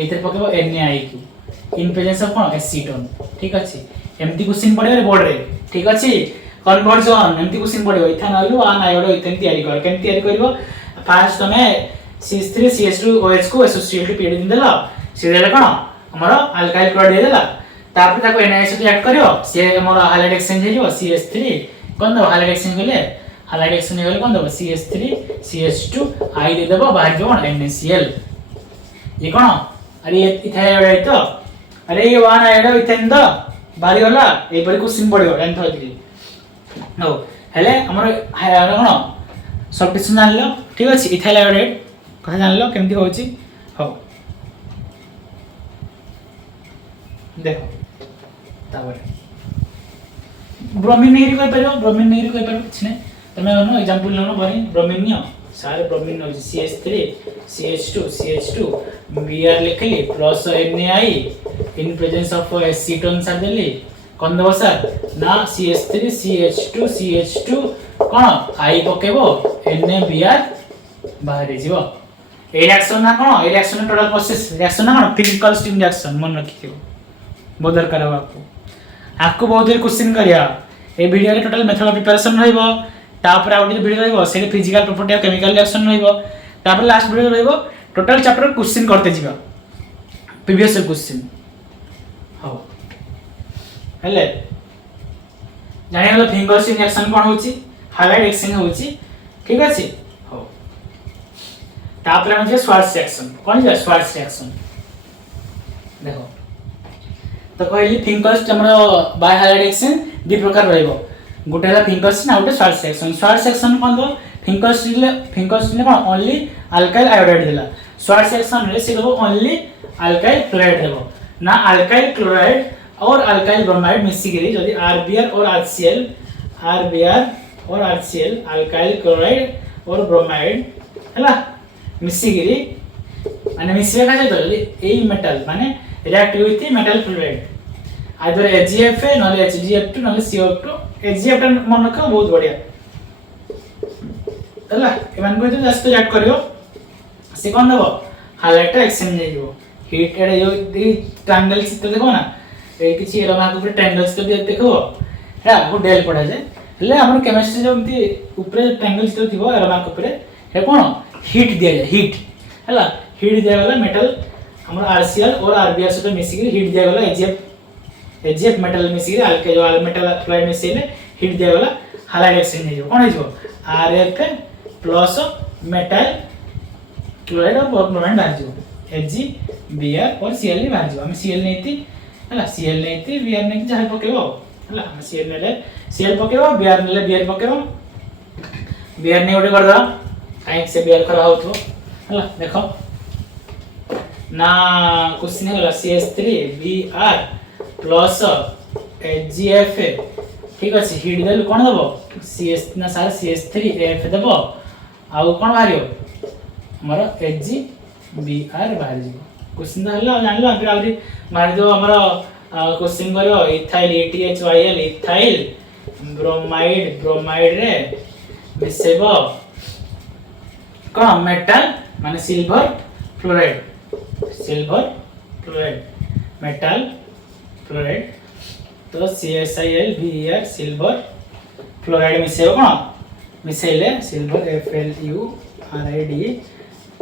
एतरे पकेबो NaI को इन प्रेजेंस ऑफ कोन एसीटोन ठीक अछि एमटी क्वेश्चन पड़े रे बोर्ड रे ठीक अछि कन्वर्जन एमटी क्वेश्चन पड़े इथानल 1 आयोडो इथेन तैयारी कर केन तैयारी करबो फर्स्ट तमे CH3 CH2 OH को SOCl2 pyridine देला से देला कोन हमर अल्काइल क्लोराइड दे देला तापर ताको NaI से ऐड करियो से हमर हाइलाइट एक्सचेंज हे जो CH3 कोन दो हाइलाइट एक्सचेंज गेले हाइलाइट एक्सचेंज गेले कोन दो CH3 CH2 I दे देबो बाहर जो NaCl ये कोन अरे इथाइल आयोडाइड तो अरे ये 1 आयोडो इथेन द बाहरी गला ए परि क्वेश्चन पड़ियो एंथ होती नो हेले हमर हाइलाइट कोन सब डिस्कशन जानलो ठीक अछि इथाइल आयोडाइड कहा जानलो केमती होची हो देखो तापर ब्रोमीन नहीं कोइ परियो किछने तमे नो एग्जांपल नो बनी ब्रोमीन नियो सारे ब्रोमीन हो CH3 CH2 Br लिखली plus NaI in presence of acetone sir देली कोन दबो सर ना CH3 CH2 cone I पकेबो NaBr बाहर जीवो ए रिएक्शन ना कोन ए रिएक्शन टोटल प्रोसेस रिएक्शन ना कोन फिजिकल स्टीम रिएक्शन मन रखियो बहुत दरकार है आपको बहुत देर क्वेश्चन करिया ए वीडियो रे टोटल मेथड ऑफ प्रिपरेशन रहइबो तापर आउट वीडियो रहइबो से physical property of chemical reaction रहइबो तापर लास्ट वीडियो रहइबो टोटल चैप्टर क्वेश्चन करते जीवा प्रीवियस क्वेश्चन हो हेले जानि हलो फिंगर स्टिंग रिएक्शन कोन होची हाइलाइट एक्सचेंज होची ठीक अछि हो तापर हम जे स्वार्ट्ज रिएक्शन कोन जे स्वार्ट्ज रिएक्शन देखो तो कहली फिंगर्स हमरो बाय हाइलाइट एक्सचेंज दि प्रकार रहइबो गोटे हला फिंगर्स ना गोटे स्वार्ट्ज सेक्शन कोन दो फिंगर्स ले कोन ओनली अल्काइल आयोडाइड देला स्वार्ट्ज सेक्शन रे से दो ओनली अल्काइल क्लोराइड देबो ना अल्काइल क्लोराइड और अल्काइल ब्रोमाइड मिसी गिरी जदी RBr और HCl अल्काइल क्लोराइड और ब्रोमाइड हला मिसी गिरी माने मिसिया का तो ए मेटल माने react with metal fluoride either HgF नले HgF2 नले CO2 HgF मन रखो बहुत बढ़िया हला एमान को तो जस्ट ऐड करियो से कोन दबो हाइलाइट एक्सचेंज जेबो हीट एडे यो ट्रायंगल चित्र देखो ना ए किछि एरो माक ऊपर ट्रायंगल चित्र देखो हा वो डेल पड़ा जाय ले हमर केमिस्ट्री जमती ऊपर ट्रायंगल चित्र थिबो एरो माक ऊपर हे कोन हीट दिया जाय हीट हला हीट दिया वाला मेटल हमर RCl और RBr से मिसी के हीट दिया वाला HgF मेटल मिसी के अल्काइल जो मेटल क्लोराइड मिसी ले हीट दिया वाला हाइलाइट एक्सचेंज हो कोन हो RF प्लस मेटल क्लोराइड और ब्रोमाइड बाहर जो HgBr और Cl बाहर जो हम Cl नेती हला Cl नेती Br नेती जहा पकेबो हला हम Cl नेले Cl पकेबो Br नेले Br पकेबो Br ने ओटे कर दो काहे से Br करा होतो हला देखो ना क्वेश्चन है CH3Br प्लस HgF ठीक अच्छे हिट देलु कौन दब CS ना सार CS3F दब आउ कौन बाहर हमर HgBr बाहर जीव क्वेश्चन तो हल्ला जान लो फिर आउरी मार दो हमर क्वेश्चन करियो इथाइल ETHYL इथाइल ब्रोमाइड रे मिसेब कौन मेटल माने सिल्वर फ्लोराइड मेटल फ्लोराइड तो CSIL VER सिल्वर फ्लोराइड मिसेब कौन मिसेले सिल्वर FLURID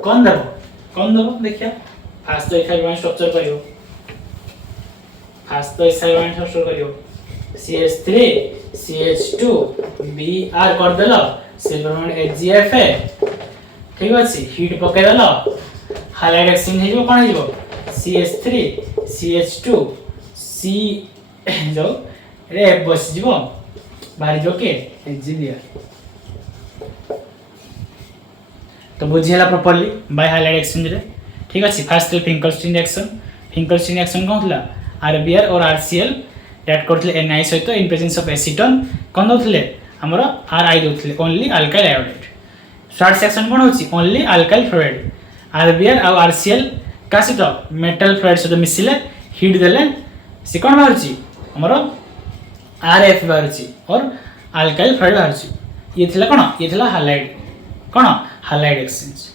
कौन दब देखिया फास्ट तो इथाइल स्ट्रक्चर करियो CH3 CH2 Br कर देलो सिल्वर में HgF ठीक अछि हीट पके देलो हाइलाइट एक्सचेंज हे जो कोन हे जो CH3 CH2 C जो रे बस जीवो बाहर जो के HgBr तो बुझियला प्रॉपर्ली बाय हाइलाइट एक्सचेंज रे ठीक अछि फर्स्ट फिंकरस्टीन रिएक्शन कोन थला RBr और RCl ऐड करथले Na सहित इन प्रेजेंस ऑफ एसीटोन कोन दोथले हमरो Ri दोथले only alkyl iodide short section कोन होछि ओनली अल्काइल फ्लोराइड RBr और RCl का सहित मेटल फ्लोराइड सहित मिसिले हीट देले से कोन बाहरछि हमरो RF बाहरछि और अल्काइल फ्लोराइड बाहरछि ये थिला कोन ये थिला हालाइड एक्सचेंज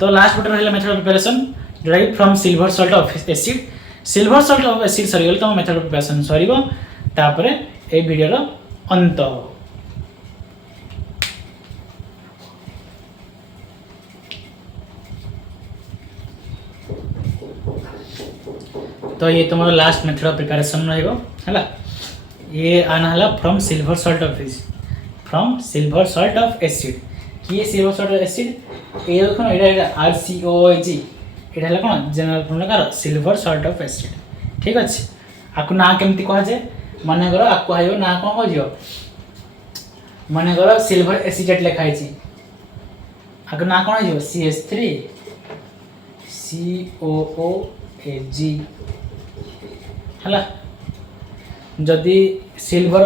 तो लास्ट बटर रहला method of preparation drive from silver salt of acid सरी गल तो मेथड ऑफ प्रिपरेशन सरीबो तापरे ए वीडियो रो अंत तो ये तुम्हारा लास्ट मेथड ऑफ प्रिपरेशन रहइबो हला ये आना हला from silver salt of acid कि silver salt of acid A देखो एटा RCOG एटा हला कोन जनरल फॉर्मूला का सिल्वर सॉल्ट ऑफ एसिड ठीक अछि आकु ना केमति कह जे माने करो आकु आयो ना कोन हो जियो माने करो सिल्वर एसिटेट लिखाइ छी आकु ना कोन हो जियो CH3 COOAG हला जदि सिल्वर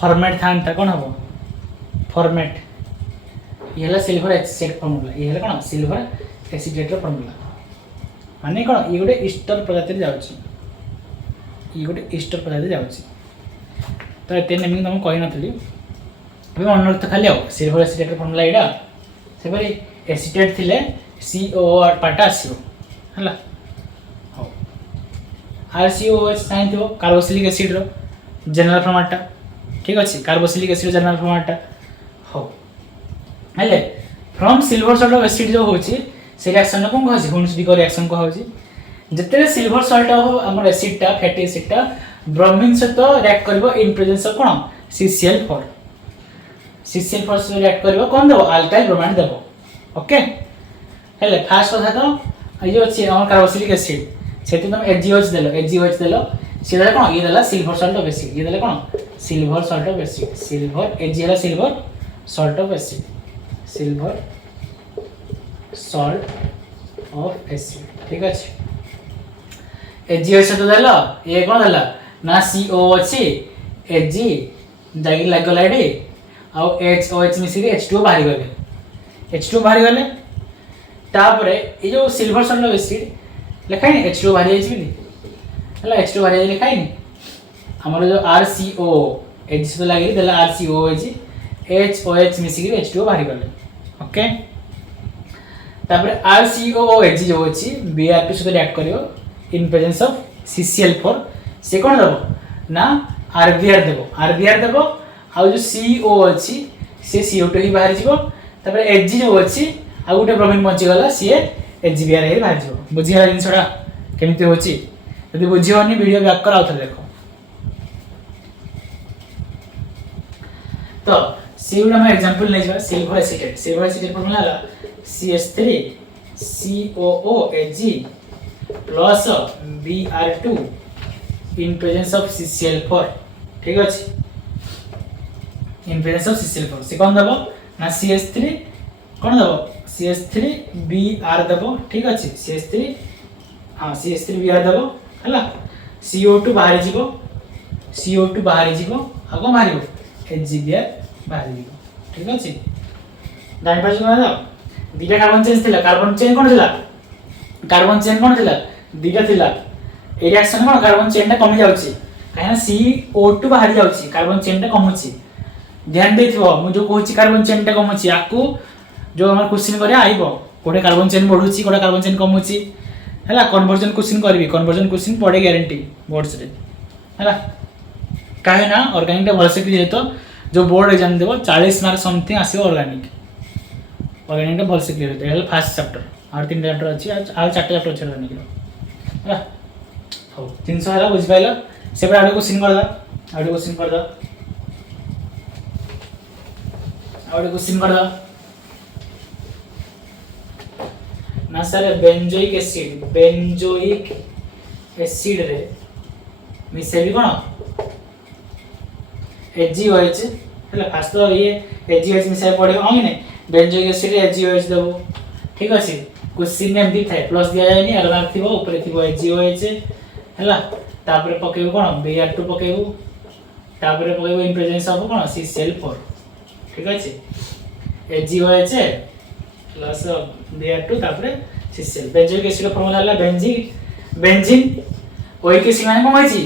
फॉर्मेट थांता कोन हबो फॉर्मेट ये हला सिल्वर एसिटेट फॉर्मूला ये हला कोन सिल्वर एसिटेट रो फॉर्मूला माने कोन ये गोटे ईस्टर प्रजाति जाउची तो एते नेमिंग तुम कहि नथली अबे मनरत खाली आ सिल्वर एसिटेट रो फॉर्मूला एडा से परी एसिटेट थिले COO पार्ट आसीओ हला हो RCOH साइन थो कार्बोक्सिलिक एसिड रो जनरल फॉर्मेट ठीक अछि कार्बोक्सिलिक एसिड जनरल फॉर्मेट हो हेले from silver salt of acid जो होची से रिएक्शन को कहछि हुनसुदिक रिएक्शन को होची जते सिल्वर सॉल्ट ऑफ हमर एसिड टा फैटी एसिड टा ब्रोमीन से तो रिएक्ट करबो इन प्रेजेंस ऑफ कोन CCl4 से रिएक्ट करबो कोन देबो अल्काइल ब्रोमाइड देबो ओके हेले फर्स्ट कथा तो ये अछि हमर कार्बोक्सिलिक एसिड सेति तुम HgOH देलो से देला कोन ये देला सिल्वर सॉल्ट ऑफ एसिड ये देला कोन silver salt of acid silver Hg हला सिल्वर सॉल्ट ऑफ एसिड ठीक अछि HgOH तो देला ये कोन देला ना CO अछि Hg जागी लागल आइडी आ HOH मिसी H2 बाहरी गले तापरे ये जो सिल्वर सॉल्ट ऑफ एसिड लिखाइ नै H2 बाहरी आइछि बिली हला H2 बाहरी लिखाइ नै हमर जो RCO H से लागि देला RCOH HOH मिसी H2 बाहरी गले ओके तापरे RCOH जो अछि Br2 से रिएक्ट करियो इन प्रेजेंस ऑफ CCl4 से कोन देबो ना RBr देबो आ जो CO अछि से CO2 ही बाहर जीवो तापर Hg जो अछि आ गुटे ब्रोमीन बंची गला से HgBr ही बाहर जीवो बुझिया जिनसडा केमति होछि यदि बुझियोनी वीडियो बैक कराउ त देखो तो सीउडा में एग्जांपल नै जा सिल्वर एसिटेट फॉर्मूला हला CH3 COOAG plus Br2 in presence of CCl4 ठीक अछि इन प्रेजेंस ऑफ CCl4 से कोन दबो ना CH3 कोन दबो CH3 Br दबो ठीक अछि CH3 हां CH3 Br दबो हला CO2 बाहर जीवो CO2 बाहरी जीवो आ को मारिवो HCl बाहरी जीवो ठीक अछि जानि पाछ ना दुटा कार्बन चेंज थिला कार्बन चेंज कोन थिला दुटा थिला ए रिएक्शन कोन कार्बन चेन टा कमी जाउची काहे CO2 बाहरी जाउची कार्बन चेन टा कमुची ध्यान देथिबो मु जो कहूची कार्बन चेन टा कमुची आकू जो हम क्वेश्चन करे आइबो कोडे कार्बन चेन बढ़ुची कोडे कार्बन चेन कमुची हैला कन्वर्जन क्वेश्चन करबी कन्वर्जन क्वेश्चन पड़े गारंटी बोर्ड्स रे हैला काहे ना ऑर्गेनिक टा भलसे क्लियर तो जो बोर्ड एग्जाम देबो 40 मार्क समथिंग आसीबो ऑर्गेनिक टा भलसे क्लियर होते हैला फर्स्ट चैप्टर और तीन चैप्टर अछि आ चारटा चैप्टर अछि ऑर्गेनिक हैला हो 300 हैला बुझ पाइलो सेपर आडो क्वेश्चन कर दा ना सर बेंजोइक एसिड रे मिसेबी कोन HgOH हैला फास्ट तो ये HgOH मिसाय पड़े हो ने बेंजोइक एसिड रे HgOH देबो ठीक अछि क्वेश्चन में दी थाए प्लस दिया जाय नि आर मार्क थिबो ऊपर थिबो HgOH हैला तापर पकेबो कोन Br2 पकेबो तापर पकेबो इन प्रेजेंस ऑफ कोन CCl4 ठीक अछि HgOH प्लस Br2 तापर CCl बेंजोइक एसिड फार्मूला हला बेंजीन ओइक एसिड माने कोन होइची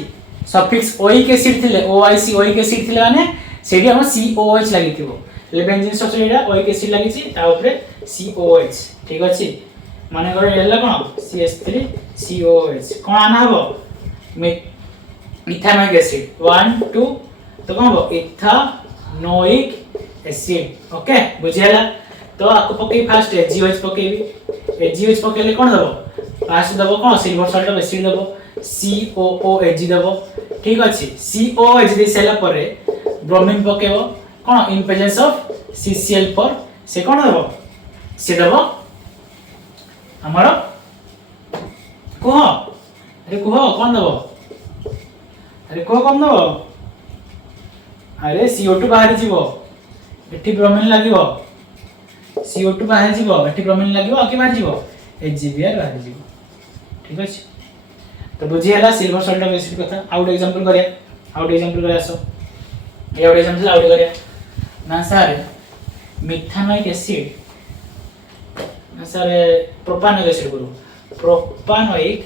सफिक्स ओइक एसिड थिले OIC ओइक एसिड थिले माने सेडी हम COOH लागिथिबो ले बेंजीन सब्स्टिट्यूट एटा ओइक एसिड लागिची ता ऊपर COOH ठीक अछि माने करे एला कोन CH3 COOH कोन आना हबो इथानोइक एसिड 1 2 तो कोन हबो इथानोइक एसिड ओके बुझियाला तो आपको पके फास्ट HgOH पकेबी HgOH पकेले कोन दबो फास्ट दबो कोन सिल्वर सॉल्ट ऑफ एसिड दबो COOH दबो ठीक अछि COOH दे सेला परे ब्रोमीन पकेबो कोन इन प्रेजेंस ऑफ CCl4 से कोन दबो से दबो हमर कोह कोन दबो अरे कोह कम दबो अरे CO2 बाहर जीवो एठी ब्रोमीन लागिवो CO2 बाहर जीवो एठी ब्रोमीन लागिवो आके बाहर जीवो HgBr बाहर जीवो ठीक अछि तो बुझी हला सिल्वर सॉल्ट ऑफ एसिड कथा आउट एग्जांपल करे आसो ये आउट एग्जांपल आउट करे ना सर मिथानोइक एसिड ना सर प्रोपानोइक एसिड करू प्रोपानोइक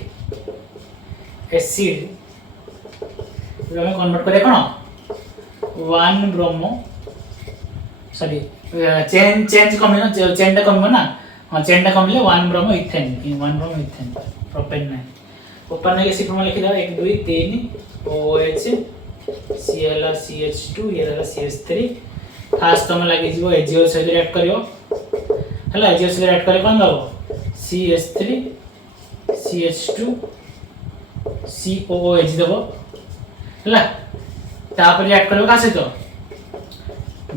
एसिड हम कन्वर्ट करे कोन 1 ब्रोमो सॉरी चेंज कमिनो चेन टा कमिनो ना हां चेन टा कमिले 1 ब्रोमो इथेन प्रोपेन ना प्रोपानोइक एसिड फॉर्मूला लिखि दा 1 2 3 OH Cl CH2 ये रहा CH3 खास तो में लगे जीवो HgOH से रिएक्ट करियो हला HgOH से रिएक्ट करे कोन दबो CH3 CH2 COOH दबो हला तापर रिएक्ट करियो का सहित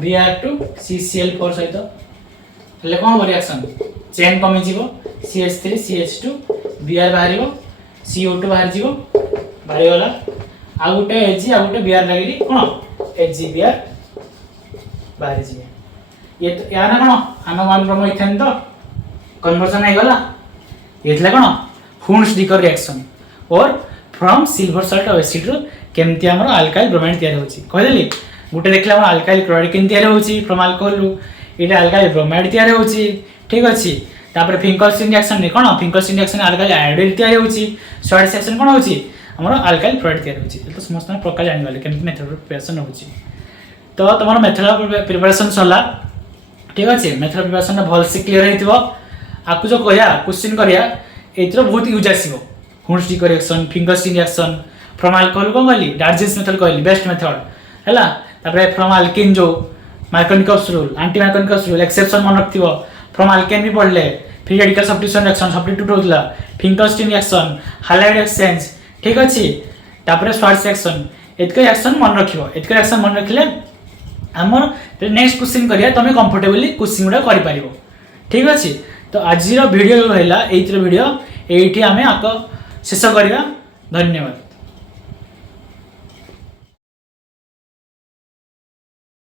Br2 CCl4 सहित हले कोन रिएक्शन चेन कमी जीवो CH3 CH2 Br बाहरिबो CO2 बाहर जीवो बाहरी वाला आ गुटे Hg आ गुटे Br लागिली कोन HgBr बाहर जीवे ये तो या ना कोन आनो 1 ब्रोमो इथेन तो कन्वर्जन हे गला एथले कोन हुंस-डिकर रिएक्शन और from silver salt of acid रो केमति हमर अल्काइल ब्रोमाइड तयार होची कहलेली गुटे देखला हम अल्काइल क्लोराइड केमति तयार होची फ्रॉम अल्कोहल रू एटा अल्काइल ब्रोमाइड तयार होची ठीक अछि तापर फिंकलस्टीन रिएक्शन ने कोन फिंकलस्टीन रिएक्शन अल्काइल आयोडाइड तयार होची सॉल्ट रिएक्शन कोन होची हमर अल्काइल फ्लोराइड तयार होची तो समस्त प्रकार जानि गले केमति मेथड प्रिपरेशन होची तो तमर मेथड प्रिपरेशन सला ठीक अछि मेथड प्रिपरेशन भल से क्लियर हेतिबो आपको जो कहया क्वेश्चन करिया एतरो बहुत यूज आसीबो Hunsdiecker reaction Finkelstein reaction from alcohol को कहली डार्जेंस मेथड कहली बेस्ट मेथड हैला तापर फ्रॉम अल्केन जो Markovnikov's rule anti Markovnikov's rule exception मन रखथिबो फ्रॉम अल्केन भी पढ़ले free radical substitution reaction substitute होतला फिंकलस्टीन रिएक्शन हालाइड एक्सचेंज ठीक अछि तापर स्वार्ट्ज रिएक्शन एतके रिएक्शन मन रखिबो एतके रिएक्शन मन रखले हमर नेक्स्ट क्वेश्चन करिया तमे कंफर्टेबली क्वेश्चन उडा करि पारिबो ठीक अछि तो आज रो वीडियो रहला एइत्र वीडियो एइठी हमें आको शेष करिया धन्यवाद।